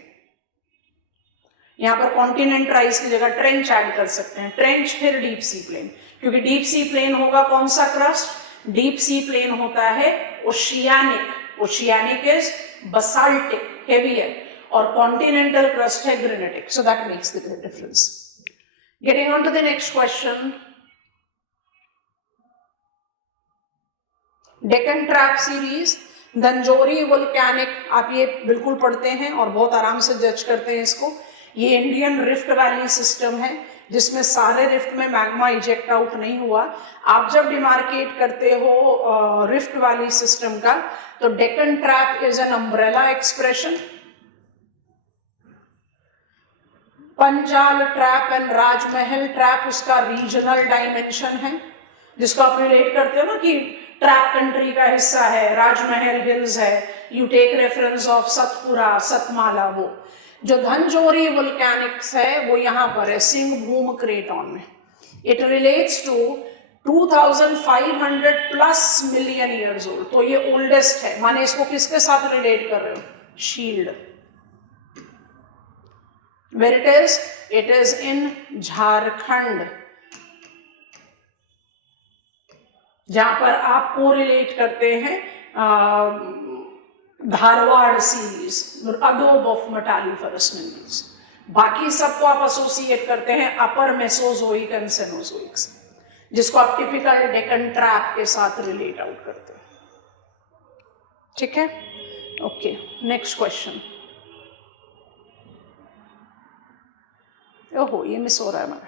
यहां पर कॉन्टिनेंट राइज की जगह ट्रेंच ऐड कर सकते हैं, ट्रेंच फिर डीप सी प्लेन, क्योंकि डीप सी प्लेन होगा कौन सा क्रस्ट? डीप सी प्लेन होता है oceanic. Oceanic is basaltic, heavy है, और कॉन्टिनेंटल क्रस्ट है granitic. So that makes the difference. Getting on to the next question, Deccan trap series, Dhanjori volcanic, आप ये बिल्कुल पढ़ते हैं और बहुत आराम से जज करते हैं इसको। ये इंडियन रिफ्ट वैली सिस्टम है जिसमें सारे रिफ्ट में मैग्मा इजेक्ट आउट नहीं हुआ। आप जब डिमार्केट करते हो रिफ्ट वैली सिस्टम का, तो Deccan trap is an umbrella expression. Panjal trap and Rajmahal trap उसका रीजनल डायमेंशन है, जिसको आप रिलेट करते हो ना कि ट्रैप कंट्री का हिस्सा है, राजमहल हिल्स है, you take reference of Satpura, Satmala. वो जो धनजोरी वोल्केनिक्स है वो यहां पर है, सिंहभूम क्रेटन में। It relates to 2500 plus million years old, तो ये ओल्डेस्ट है। माने इसको किसके साथ रिलेट कर रहे हो? Shield. Where it is in Jharkhand, जहां पर आप को रिलेट करते हैं धारवाड़ सीरीज, अडोब ऑफ मेटालिफरस मिनरल्स। बाकी सबको आप एसोसिएट करते हैं अपर मेसोजोइक एंड सेनोजोइक से, जिसको आप टिपिकल डेक्कन ट्रैप के साथ रिलेट आउट करते हैं। ठीक है, ओके, नेक्स्ट क्वेश्चन। ओहो, ये मिस हो रहा है हमारा।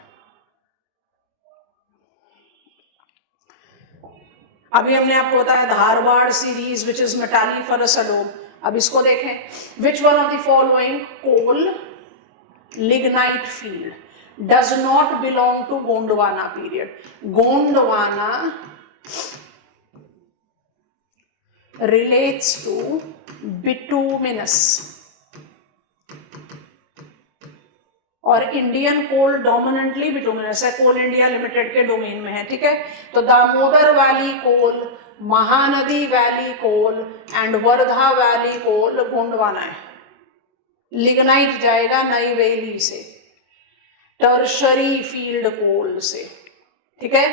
अभी हमने आपको बताया Dharwar series which is metalliferous अडोब। अब इसको देखें, which one of the following coal lignite field does not belong to Gondwana period? Gondwana relates to bituminous, और इंडियन कोल डोमिनेंटली बिटुमिनस है, कोल इंडिया लिमिटेड के डोमेन में है। ठीक है, तो Damodar valley coal, Mahanadi valley coal and Wardha valley coal Gondwana है। Lignite जाएगा नई वैली से, टर्शरी फील्ड कोल से। ठीक है,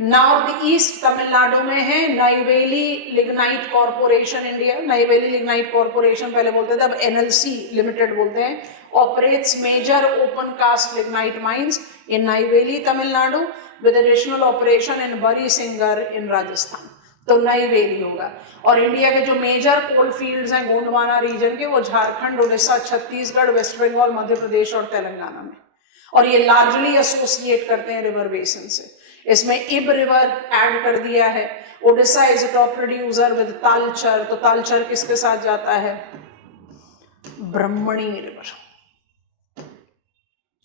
नॉर्थ ईस्ट तमिलनाडु में है Neyveli lignite corporation India, Neyveli lignite corporation पहले बोलते थे, अब एनएलसी लिमिटेड बोलते हैं, operates major open cast lignite mines in Neyveli Tamil Nadu with additional operation in Barsingsar इन राजस्थान। तो नाइवेली होगा। और इंडिया के जो मेजर कोल फील्ड्स हैं गोंडवाना रीजन के, वो झारखंड, उड़ीसा, छत्तीसगढ़, वेस्ट बंगाल, मध्य प्रदेश और तेलंगाना में, और ये लार्जली एसोसिएट करते हैं रिवर बेसिन से। इसमें इब रिवर ऐड कर दिया है। Odisha is a top producer with Talcher, तो तालचर किसके साथ जाता है? ब्रह्मणी रिवर,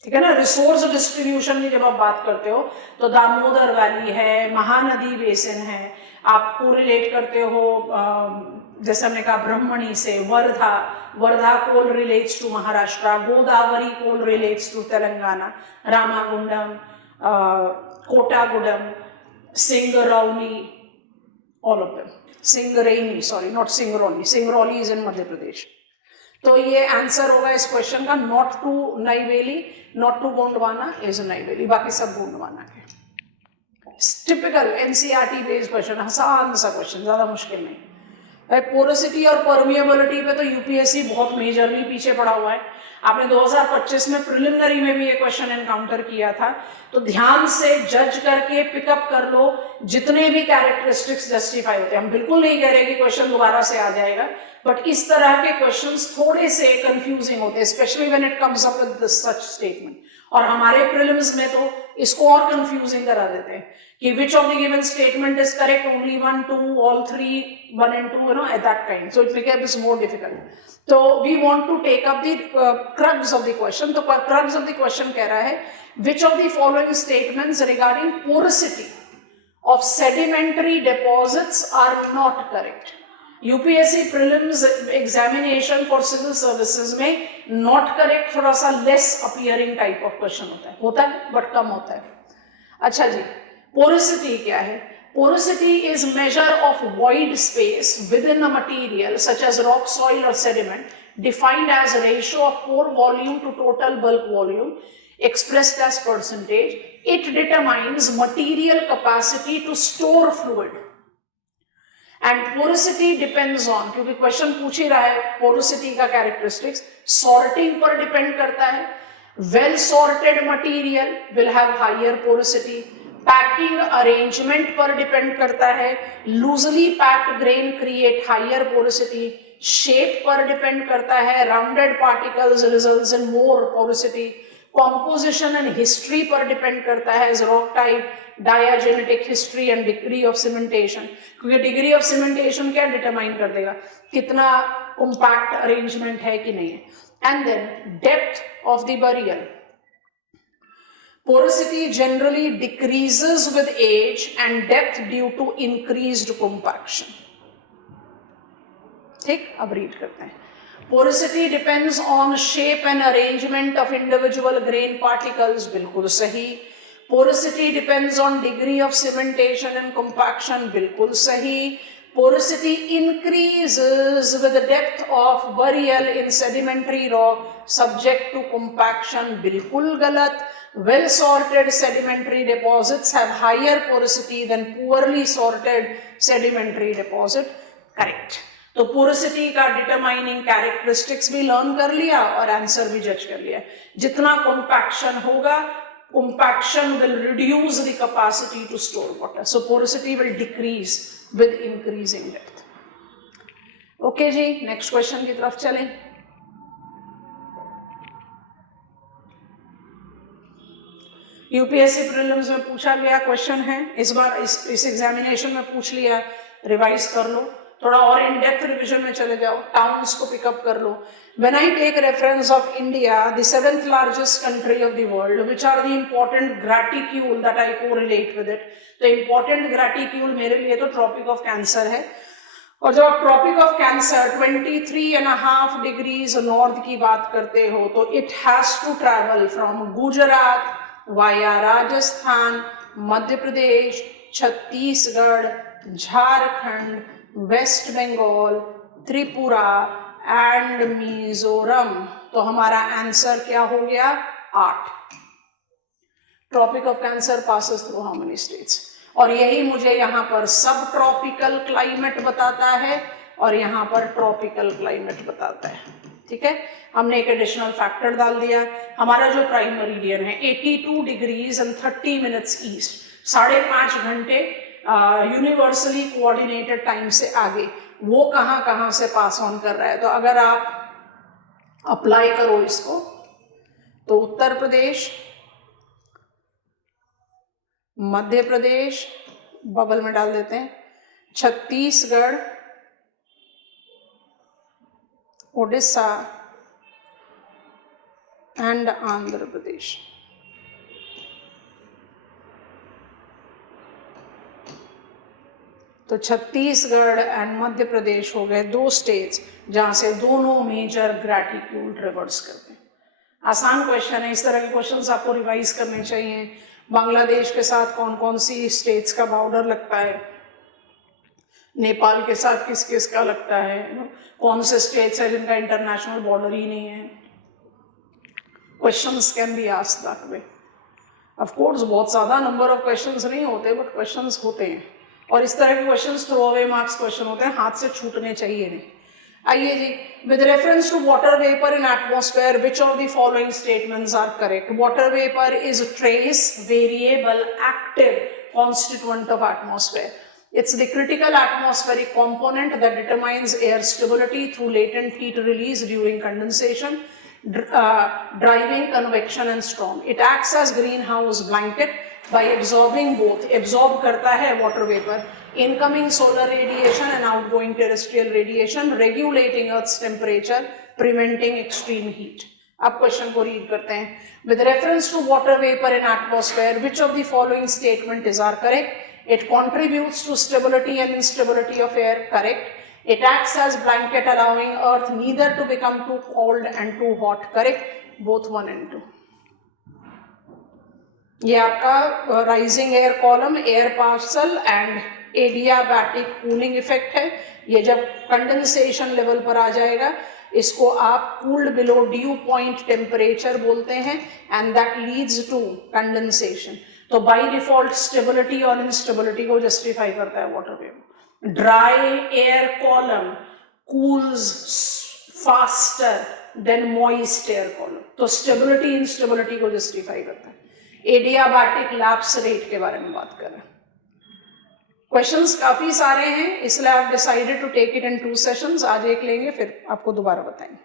ठीक है ना। रिसोर्स डिस्ट्रीब्यूशन की जब आप बात करते हो तो दामोदर वैली है, महानदी बेसिन है, आपको रिलेट करते हो जैसे हमने कहा ब्रह्मणी से, Wardha, Wardha coal relates to Maharashtra, Godavari coal relates to Telangana, Ramagundam, Kothagudem, Singrauli, all of them, Singareni, sorry not Singrauli, Singrauli is in Madhya Pradesh. तो ये आंसर होगा इस क्वेश्चन का, not to Neyveli, not to Gondwana is Neyveli, बाकी सब गोंडवाना के। टिपिकल एनसीईआरटी बेस्ड क्वेश्चन, आसान सा क्वेश्चन, ज्यादा मुश्किल नहीं। पोरोसिटी और परमिएबिलिटी पे तो यूपीएससी बहुत मेजरली पीछे पड़ा हुआ है। आपने 2025 में प्रिलिमिनरी में भी ये क्वेश्चन एनकाउंटर किया था, तो ध्यान से जज करके पिकअप कर लो जितने भी कैरेक्टरिस्टिक्स जस्टिफाई होते हैं। हम बिल्कुल नहीं कह रहे कि क्वेश्चन दोबारा से आ जाएगा, बट इस तरह के क्वेश्चंस थोड़े से कंफ्यूजिंग होते हैं, specially when it comes up with such statement. और हमारे प्रीलिम्स में तो इसको और कंफ्यूजिंग करा देते हैं कि विच of the given statement is correct, only 1, 2, all 3, 1 and 2, you know, at that kind. So it becomes more difficult. So we want to take up the crux of the question. तो crux of the question कह रहा है, which of the following statements regarding porosity of sedimentary deposits are not correct? UPSC prelims examination for civil services में not correct थोड़ा सा less appearing type of question होता है but कम होता है। अच्छा जी, पोरोसिटी क्या है? Porosity is measure of void space within a material such as rock, soil or sediment, defined as a ratio of pore volume to total bulk volume expressed as percentage. It determines material capacity to store fluid. And porosity depends on, क्योंकि question पूछ ही रहा है porosity का characteristics, sorting पर depend करता है। Well sorted material will have higher porosity. Packing arrangement पर depend करता है, loosely packed grain create higher porosity. Shape पर डिपेंड करता है, rounded particles results in more porosity. Composition and history पर डिपेंड करता है, rock type, diagenetic history and degree of cementation, क्योंकि डिग्री ऑफ सीमेंटेशन क्या डिटरमाइन कर देगा, कितना कॉम्पैक्ट अरेंजमेंट है कि नहीं है। And then depth of the burial. Porosity generally decreases with age and depth due to increased compaction. ठीक, अब रीड करते हैं। Porosity depends on shape and arrangement of individual grain particles, बिल्कुल सही। Porosity depends on degree of cementation and compaction, बिल्कुल सही। Porosity increases with the depth of burial in sedimentary rock subject to compaction, बिल्कुल गलत। Well sorted sedimentary deposits have higher porosity than poorly sorted sedimentary deposit, correct। तो porosity का determining characteristics भी learn कर लिया और आंसर भी जज कर लिया। जितना कॉम्पैक्शन होगा, compaction will reduce the capacity to store water, so porosity will decrease with increasing depth. Okay जी, नेक्स्ट क्वेश्चन की तरफ चलें। यूपीएससी प्रीलिम्स में पूछा गया क्वेश्चन है, इस बार इस एग्जामिनेशन में पूछ लिया, रिवाइज कर लो, थोड़ा और इन डेप्थ रिविजन में चले जाओ, टाउन्स को पिकअप कर लो। When I take reference of India, the 7th largest country of the world, which are the important graticule that I correlate with it? तो important graticule मेरे लिए तो ट्रॉपिक ऑफ कैंसर है, और जब आप tropic of cancer 23.5 degrees north की बात करते हो तो it has to travel from Gujarat via Rajasthan, Madhya Pradesh, Chhattisgarh, Jharkhand, west Bengal, Tripura and Mizoram. तो हमारा आंसर क्या हो गया? 8। Tropic of cancer passes through how many states? और यही मुझे यहाँ पर सब ट्रॉपिकल क्लाइमेट बताता है और यहाँ पर ट्रॉपिकल क्लाइमेट बताता है। ठीक है, हमने एक एडिशनल फैक्टर डाल दिया। हमारा जो प्राइम मेरिडियन है 82 डिग्रीज एंड 30 मिनट्स ईस्ट, 5.5 घंटे यूनिवर्सली कोऑर्डिनेटेड टाइम से आगे, वो कहाँ कहाँ से पास ऑन कर रहा है। तो अगर आप अप्लाई करो इसको तो उत्तर प्रदेश, मध्य प्रदेश बबल में डाल देते हैं, छत्तीसगढ़, ओडिशा एंड आंध्र प्रदेश। तो छत्तीसगढ़ एंड मध्य प्रदेश हो गए दो स्टेट्स जहां से दोनों मेजर ग्रेटिट्यूड रिवर्स करते हैं। आसान क्वेश्चन है, इस तरह के क्वेश्चंस आपको रिवाइज करने चाहिए। बांग्लादेश के साथ कौन कौन सी स्टेट्स का बॉर्डर लगता है, नेपाल के साथ किस किस का लगता है, कौन से स्टेट्स है जिनका इंटरनेशनल बॉर्डर ही नहीं है। Questions can be asked that way. Of course बहुत ज़्यादा नंबर ऑफ क्वेश्चंस नहीं होते, बट क्वेश्चंस होते हैं, और इस तरह के questions throw away marks question होते हैं, हाथ से छूटने चाहिए नहीं। आइए जी, with reference to water vapour in atmosphere which of the following statements are correct. Water vapour is trace variable active constituent of atmosphere. It's the critical atmospheric component that determines air stability through latent heat release during condensation, driving convection and storm. It acts as greenhouse blanket by absorbing both, absorb करता है water vapor, incoming solar radiation and outgoing terrestrial radiation, regulating Earth's temperature, preventing extreme heat. अब question को read करते हैं। With reference to water vapor in atmosphere, which of the following statement is correct? It contributes to stability and instability of air, correct. It acts as blanket allowing Earth neither to become too cold and too hot, correct. Both 1 and 2. ये आपका rising air column, air parcel and adiabatic cooling effect है। ये जब condensation level पर आ जाएगा इसको आप cooled below dew point temperature बोलते हैं, and that leads to condensation. तो बाय डिफॉल्ट स्टेबिलिटी और इंस्टेबिलिटी को जस्टिफाई करता है water vapour. Dry air column cools faster than moist air column, तो स्टेबिलिटी इंस्टेबिलिटी को जस्टिफाई करता है। एडियाबैटिक लैप्स रेट के बारे में बात करें। क्वेश्चंस काफी सारे हैं, इसलिए आप decided to take it in 2 sessions. आज एक लेंगे फिर आपको दोबारा बताएंगे।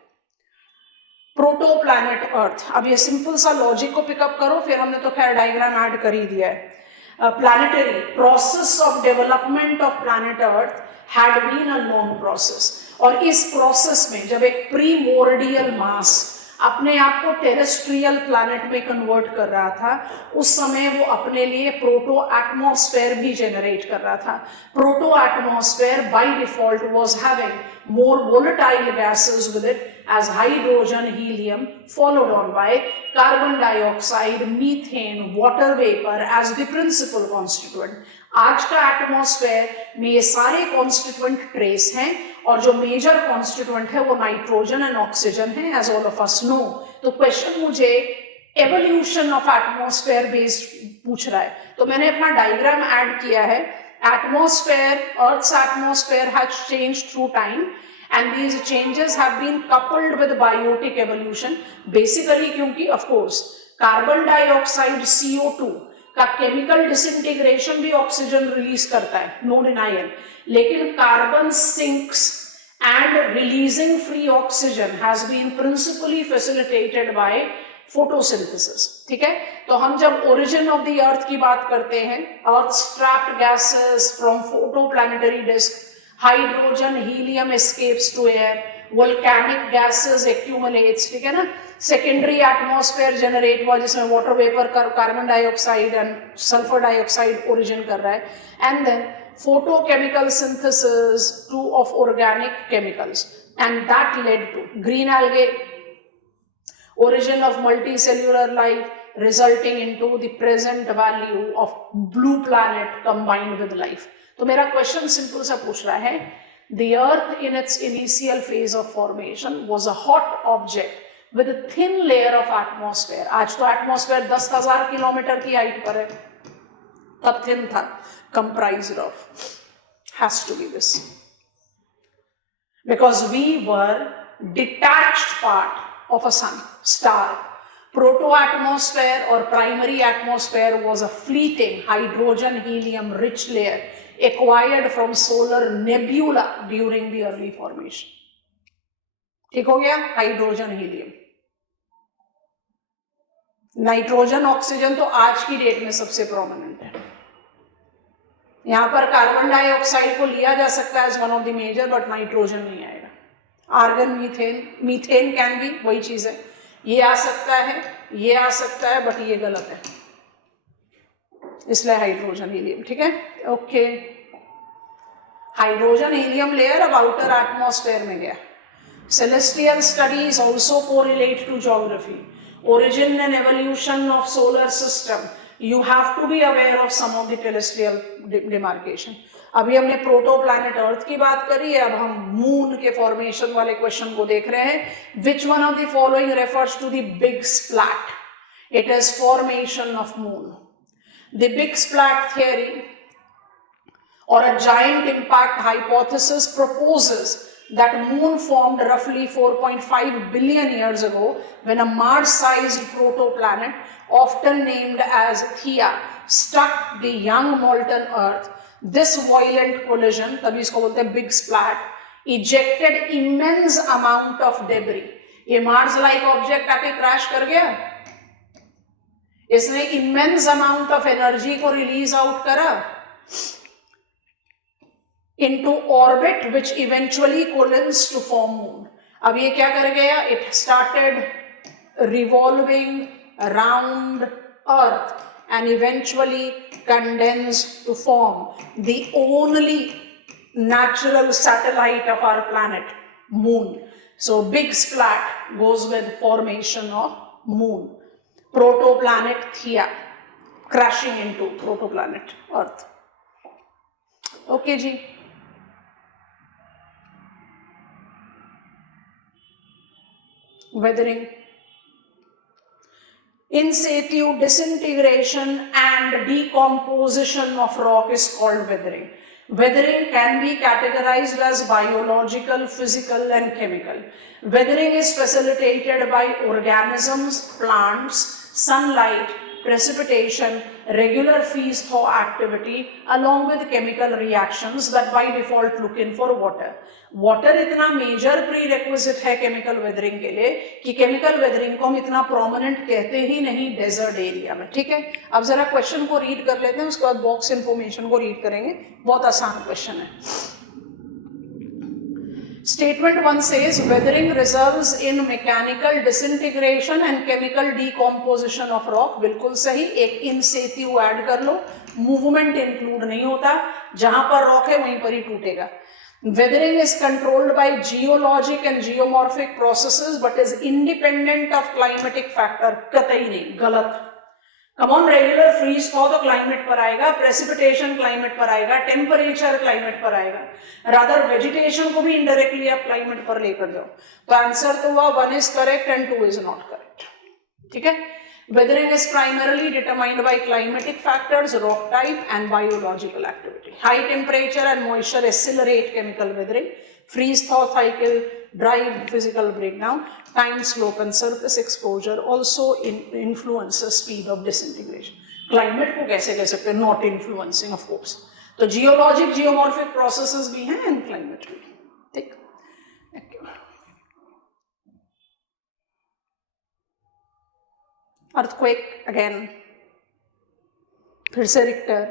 प्रोटो प्लैनेट अर्थ, अब ये सिंपल सा लॉजिक को पिकअप करो, फिर हमने तो खैर डायग्राम ऐड कर ही दिया है। Planetary process of development of planet earth had been a long process, और इस प्रोसेस में जब एक प्रीमोर्डियल मास अपने आप को टेरेस्ट्रियल प्लैनेट में कन्वर्ट कर रहा था, उस समय वो अपने लिए प्रोटो एटमॉस्फेयर भी जेनरेट कर रहा था। Proto atmosphere by default was having more volatile gases with it as hydrogen, helium, followed on by carbon dioxide, methane, water vapor as the principal constituent. आज का एटमॉस्फेयर में ये सारे कॉन्स्टिट्यूएंट ट्रेस हैं, और जो मेजर कॉन्स्टिट्यूएंट है वो नाइट्रोजन एंड ऑक्सीजन है, as all of us know. तो क्वेश्चन मुझे एवोल्यूशन ऑफ एटमॉस्फेयर बेस्ड पूछ रहा है, तो मैंने अपना डायग्राम ऐड किया है। Atmosphere, Earth's atmosphere has changed through time, and these changes have been coupled with biotic evolution. Basically, क्योंकि of course carbon dioxide CO2 का केमिकल डिसइंटीग्रेशन भी ऑक्सीजन रिलीज करता है, नो डिनायल, लेकिन carbon sinks and releasing free oxygen has been principally facilitated by photosynthesis. ठीक है, तो हम जब ओरिजिन ऑफ द अर्थ की बात करते हैं, earth trapped gases from photoplanetary disc, hydrogen helium escapes to air, volcanic gases accumulates, ठीक है ना, सेकेंडरी एटमॉस्फेयर जनरेट हुआ जिसमें water vapour, carbon dioxide and sulphur dioxide origin कर रहा है, and then photochemical synthesis of organic chemicals, and that led to green algae, origin of multicellular life, resulting into the present value of blue planet combined with life. तो मेरा question simple सा पूछ रहा है, the earth in its initial phase of formation was a hot object with a thin layer of atmosphere. आज तो atmosphere 10,000 kilometre की height पर है, तब थिन था। comprised of? Has to be this. Because we were detached part of a sun, star. Proto-atmosphere or primary atmosphere was a fleeting hydrogen helium rich layer acquired from solar nebula during the early formation. ठीक हो गया? Hydrogen helium. Nitrogen oxygen तो आज की date में सबसे prominent है. यहां पर कार्बन डाइऑक्साइड को लिया जा सकता है as one of the major, but nitrogen नहीं आएगा. Argon, methane, methane can be, वही चीज है. ये आ सकता है, ये आ सकता है, बट ये गलत है, इसलिए हाइड्रोजन हीलियम. ठीक है, ओके. हाइड्रोजन हीलियम लेयर अब आउटर एटमॉस्फेयर में गया. Celestial studies also correlate to geography. Origin and evolution of solar system. You have to be aware of some of the terrestrial demarcation. अभी हमने proto planet earth की बात करी है, अब हम मून के फॉर्मेशन वाले क्वेश्चन को देख रहे हैं. Which one of the following refers to the big splat? It is formation of moon. The big splat theory or a giant impact hypothesis proposes that moon formed roughly 4.5 billion years ago when a Mars-sized protoplanet, often named as Theia, struck the young molten Earth. This violent collision, तभी इसको बोलते हैं big splat, ejected immense amount of debris. ये Mars-like object आके crash कर गया, इसने immense amount of energy को release out करा into orbit, which eventually collides to form moon. अब ये क्या कर गया? It started revolving around Earth and eventually condensed to form the only natural satellite of our planet, moon. So big splat goes with formation of moon. Protoplanet Theia crashing into protoplanet Earth. Okay जी. Weathering. In situ disintegration and decomposition of rock is called weathering. Weathering can be categorized as biological, physical and chemical. Weathering is facilitated by organisms, plants, sunlight, precipitation, regular freeze-thaw activity along with chemical reactions that by default look in for water. Water इतना major pre requisite है chemical weathering के लिए कि chemical weathering को हम इतना prominent कहते ही नहीं डेजर्ट एरिया में. ठीक है, अब जरा क्वेश्चन को रीड कर लेते हैं, उसके बाद बॉक्स इंफॉर्मेशन को रीड करेंगे. बहुत आसान क्वेश्चन है. Statement 1 says weathering results in mechanical disintegration and chemical decomposition of rock. बिल्कुल सही. एक in situ ऐड कर लो, मूवमेंट इंक्लूड नहीं होता, जहां पर रॉक है वहीं पर ही टूटेगा. Weathering is controlled by geologic and geomorphic processes but is independent of climatic factor. कतई नहीं, गलत. कमॉन, रेगुलर फ्रीज thaw तो क्लाइमेट पर आएगा, प्रेसिपिटेशन क्लाइमेट पर आएगा, टेम्परेचर क्लाइमेट पर आएगा. रादर वेजिटेशन को भी इनडायरेक्टली आप क्लाइमेट पर लेकर जाओ. तो आंसर तो हुआ 1 is correct and 2 is not correct. ठीक है. Weathering is primarily determined by climatic factors, rock type and biological activity. High temperature and moisture accelerate chemical weathering. Freeze-thaw cycle drive physical breakdown. Time, slope and surface exposure also influences speed of disintegration. Climate को कैसे कह सकते हैं? Not influencing of course. तो geologic, geomorphic processes भी हैं and climate भी. ठीक. Earthquake again. फिर से रिक्टर.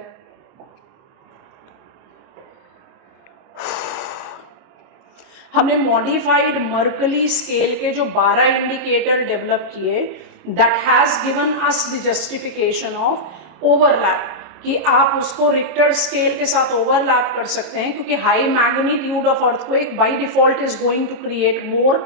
हमने मॉडिफाइड मर्कली स्केल के जो 12 इंडिकेटर डेवलप किए, that has given us the justification of overlap, कि आप उसको रिक्टर स्केल के साथ ओवरलैप कर सकते हैं, क्योंकि high magnitude of earthquake by default is going to create more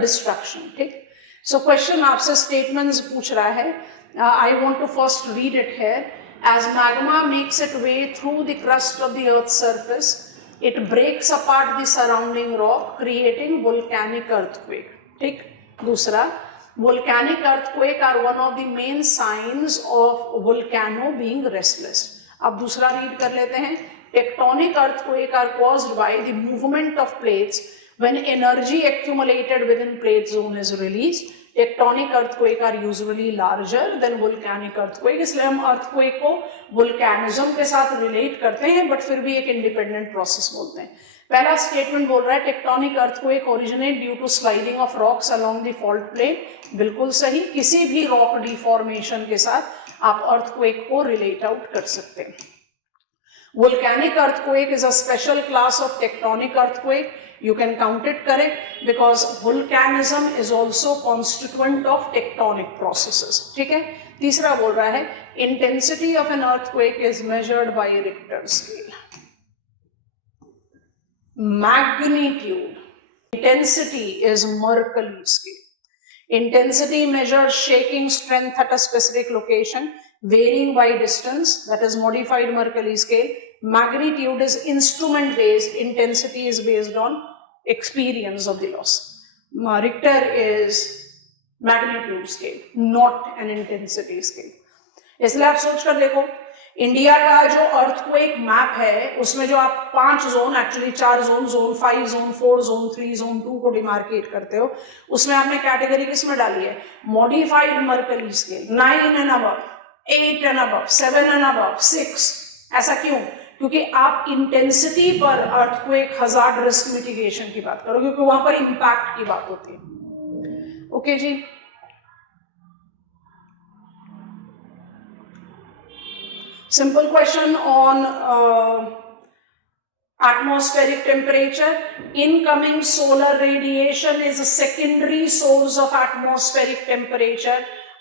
destruction. ठीक. सो क्वेश्चन आपसे स्टेटमेंट्स पूछ रहा है. I want to first read it here. As magma makes it way through the crust of the earth surface, it breaks apart the surrounding rock, creating volcanic earthquake. ठीक. दूसरा, volcanic earthquake are one of the main signs of volcano being restless. अब दूसरा read कर लेते हैं. Tectonic earthquake are caused by the movement of plates when energy accumulated within plate zone is release. Tectonic earthquake are usually larger than volcanic earthquake. इसलिए हम earthquake को volcanism के साथ रिलेट करते हैं, बट फिर भी एक इंडिपेंडेंट प्रोसेस बोलते हैं. पहला स्टेटमेंट बोल रहा है tectonic earthquake originate due to sliding of rocks along the fault plane. बिल्कुल सही. किसी भी रॉक डिफॉर्मेशन के साथ आप अर्थक्वेक को रिलेट आउट कर सकते हैं. Volcanic earthquake is a special class of tectonic earthquake. You can count it correct because volcanism is also constituent of tectonic processes. ठीक है. तीसरा बोल रहा है intensity of an earthquake is measured by Richter scale. Magnitude, intensity is Mercalli scale. Intensity measures shaking strength at a specific location, varying by distance, that is modified Mercalli scale. Magnitude is instrument based, intensity is based on experience of the loss. Richter is magnitude scale, not an intensity scale. इसलिए आप सोच कर देखो, India का जो earthquake map है उसमें जो आप 5 zone, actually 4 zone, zone 5, zone 4, zone 3, zone 2 को डिमार्केट करते हो, उसमें आपने कैटेगरी किसमें डाली है? Modified Mercalli scale, 9 and above, 8 and above, 7 and above, 6. ऐसा क्यों? क्योंकि आप इंटेंसिटी पर अर्थक्वेक हजार्ड रिस्क मिटिगेशन की बात करो, क्योंकि वहां पर इंपैक्ट की बात होती है. Okay ji. Simple question on atmospheric temperature. Incoming solar radiation is a secondary source of atmospheric temperature.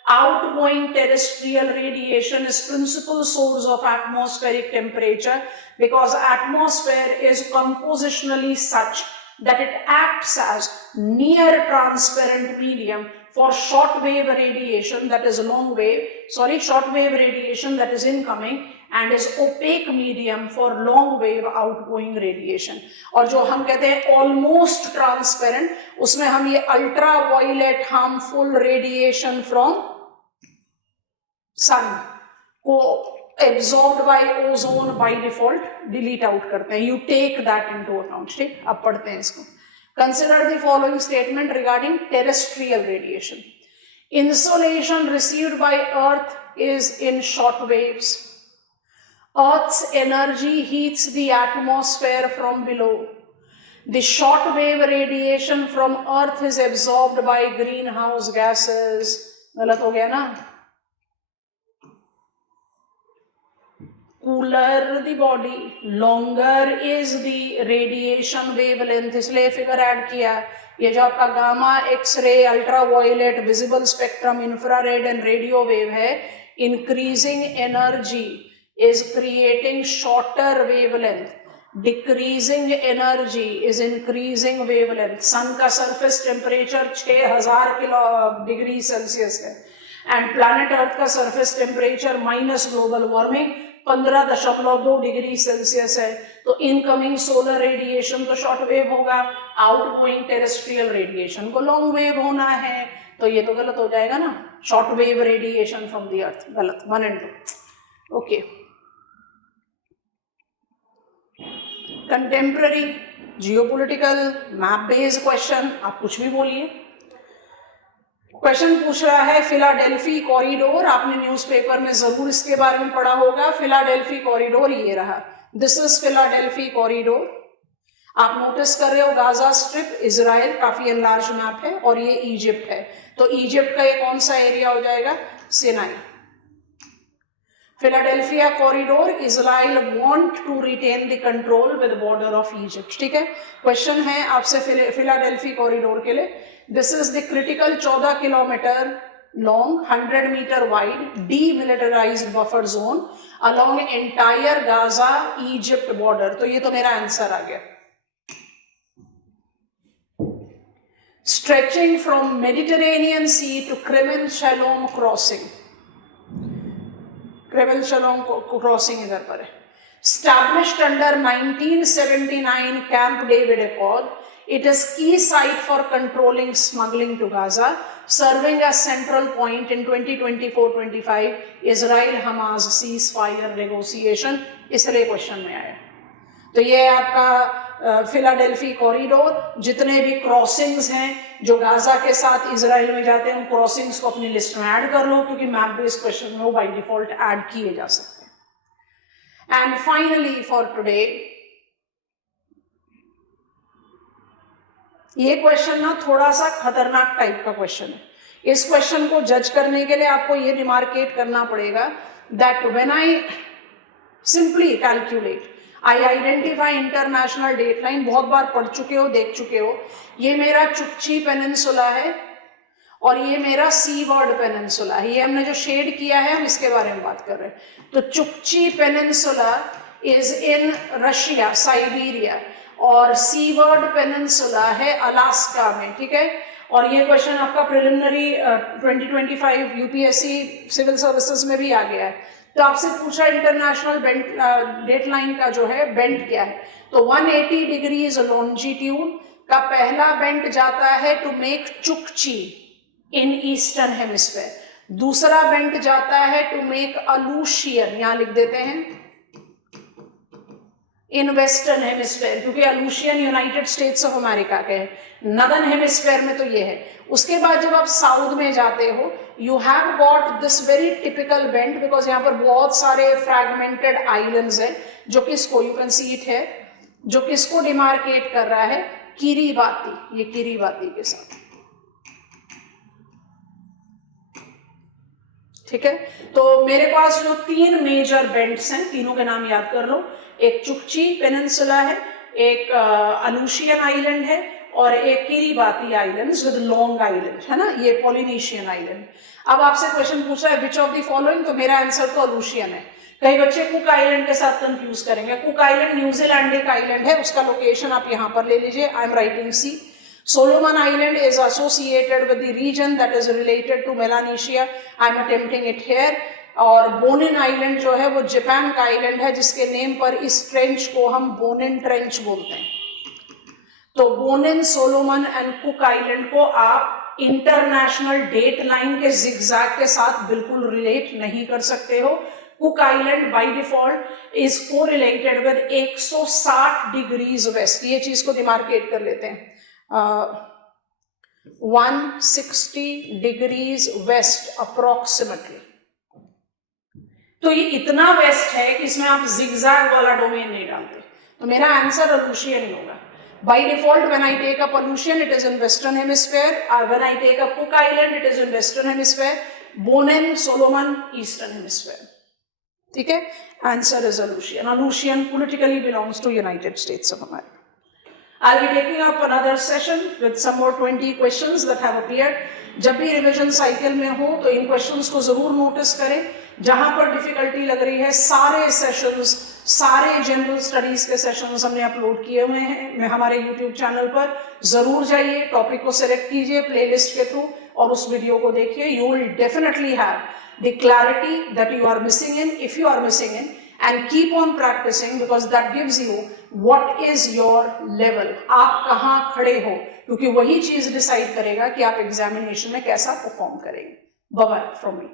Outgoing terrestrial radiation is principal source of atmospheric temperature because atmosphere is compositionally such that it acts as near transparent medium for short wave radiation, that is short wave radiation that is incoming, and is opaque medium for long wave outgoing radiation. और जो हम कहते हैं almost transparent, उसमें हम ये ultraviolet harmful radiation from sun को absorbed by ozone by default delete out करते हैं. You take that into account. ठीक, अब पढ़ते हैं इसको. Consider the following statement regarding terrestrial radiation. Insolation received by Earth is in short waves. Earth's energy heats the atmosphere from below. The short wave radiation from Earth is absorbed by greenhouse gases. गलत हो गया ना? Cooler the body, longer is the radiation wavelength. इसलिए figure add किया. ये जो आपका gamma, x-ray, ultraviolet, visible spectrum, infrared and radio wave है, increasing energy is creating shorter wavelength. Decreasing energy is increasing wavelength. Sun का surface temperature 6000 degree Celsius है and planet Earth का surface temperature minus global warming 15.2 degree Celsius है. तो incoming solar radiation तो short wave होगा, outgoing terrestrial radiation को long wave होना है. तो ये तो गलत हो जाएगा ना. Short wave radiation from the earth, गलत. 1 and 2. Okay. Contemporary geopolitical map based question, आप कुछ भी बोलिए. क्वेश्चन पूछ रहा है फिलाडेल्फी कॉरिडोर. आपने न्यूज़पेपर में जरूर इसके बारे में पढ़ा होगा. फिलाडेल्फी कॉरिडोर ये रहा. This is Philadelphi corridor. आप नोटिस कर रहे हो गाजा स्ट्रिप, इजराइल, काफी एनलार्ज मैप है, और ये इजिप्ट है. तो इजिप्ट का ये कौन सा एरिया हो जाएगा? Sinai. Philadelphia corridor, Israel want to retain the control with border of Egypt. ठीक है. क्वेश्चन है आपसे फिलाडेल्फी कॉरिडोर के लिए. This is the critical 14 kilometre long, 100 metre wide, demilitarised buffer zone along entire Gaza Egypt border. तो ये तो मेरा आंसर आ गया. Stretching from Mediterranean sea to Kerem Shalom crossing. Kerem Shalom crossing इधर पर है. Established under 1979 Camp David Accord, It is key site for controlling smuggling to Gaza, serving as central point in 2024-25 Israel-Hamas ceasefire negotiation. इसलिए question में आया। तो ये आपका Philadelphi corridor, जितने भी क्रॉसिंग्स हैं जो गाजा के साथ इजराइल में जाते हैं, उन क्रॉसिंग्स को अपनी लिस्ट में ऐड कर लो, क्योंकि मैप बेस्ड क्वेश्चन में वो बाय डिफॉल्ट ऐड किए जा सकते हैं। एंड फाइनली फॉर टुडे, ये क्वेश्चन ना थोड़ा सा खतरनाक टाइप का क्वेश्चन है। इस क्वेश्चन को जज करने के लिए आपको ये रिमार्केट करना पड़ेगा that when I simply calculate, I identify international date line, बहुत बार पढ़ चुके हो, देख चुके हो। ये मेरा चुक्ची पेनिनसुला है और ये मेरा सी वर्ड पेनिनसुला है। ये हमने जो शेड किया है हम इसके बारे में बात कर रहे हैं। तो Chukchi peninsula is in Russia, Siberia, और सी वर्ड पेनिनसुला है अलास्का में, ठीक है। और ये क्वेश्चन आपका प्रिलिमिनरी 2025 यूपीएससी सिविल सर्विसेज में भी आ गया है। तो आपसे पूछा इंटरनेशनल डेट लाइन का जो है बेंड क्या है, तो 180 डिग्रीज लॉन्जिट्यूड का पहला बेंड जाता है to make Chukchi in eastern hemisphere, दूसरा बेंड जाता है टू मेक अलूशियन, यहां लिख देते हैं, इन वेस्टर्न हेमिस्फीयर, क्योंकि अलूशियन यूनाइटेड स्टेट्स ऑफ अमेरिका के हैं। नदर्न हेमिस्फीयर में तो ये है। उसके बाद जब आप साउथ में जाते हो, you have got this very typical bend, because यहाँ पर बहुत सारे फ्रैगमेंटेड आइलैंड्स हैं, जो किसको, यू कैन सी इट है, जो किसको डिमार्केट कर रहा है, किरीबाती, ये किरीबाती के साथ, ठीक है। तो मेरे पास जो तीन मेजर बेंड्स हैं, तीनों के नाम याद कर लो। एक चुक्ची पेनिनसुला है, एक अलूशियन आइलैंड है, और एक Kiribati islands with long island, है ना, ये पॉलिनेशियन आइलैंड। अब आपसे क्वेश्चन पूछा है विच ऑफ द फॉलोइंग, तो मेरा आंसर तो अलूशियन है। कई बच्चे कुक आइलैंड के साथ कंफ्यूज करेंगे। कुक आइलैंड न्यूजीलैंडिक आइलैंड है, उसका लोकेशन आप यहाँ पर ले लीजिए, I am writing C. Solomon Island is associated with the region that is related to Melanesia. I am attempting it here. और बोनिन आइलैंड जो है वो जापान का आइलैंड है, जिसके नेम पर इस ट्रेंच को हम बोनिन ट्रेंच बोलते हैं। तो Bonin, Solomon and Cook island को आप इंटरनेशनल डेट लाइन के जिगजैग के साथ बिल्कुल रिलेट नहीं कर सकते हो। Cook island by default is correlated with 160 degrees west, ये चीज को डिमार्केट कर लेते हैं, 160 डिग्रीज वेस्ट अप्रोक्सीमेटली। तो ये इतना वेस्ट है कि इसमें आप जिगजैग वाला डोमेन नहीं डालते, तो मेरा आंसर अलूशियन ही होगा। By default when I take up Aleutian it is in western hemisphere, when I take up Cook island it is in western hemisphere, Bonin, Solomon eastern hemisphere, ठीक है। Answer is Aleutian. Aleutian politically belongs to United States of America. I'll be taking up another session with some more 20 questions that have appeared. जब भी revision cycle में हो तो इन questions को जरूर notice करें। जहां पर डिफिकल्टी लग रही है, सारे सेशंस, सारे जनरल स्टडीज के सेशंस हमने अपलोड किए हुए हैं मैं हमारे यूट्यूब चैनल पर। जरूर जाइए, टॉपिक को सिलेक्ट कीजिए प्लेलिस्ट के थ्रू और उस वीडियो को देखिए। You will definitely have the clarity that you are missing in, if you are missing in, and keep on practicing because that gives you what is your level, आप कहाँ खड़े हो, क्योंकि वही चीज डिसाइड करेगा कि आप एग्जामिनेशन में कैसा परफॉर्म करेंगे। Bye bye from me.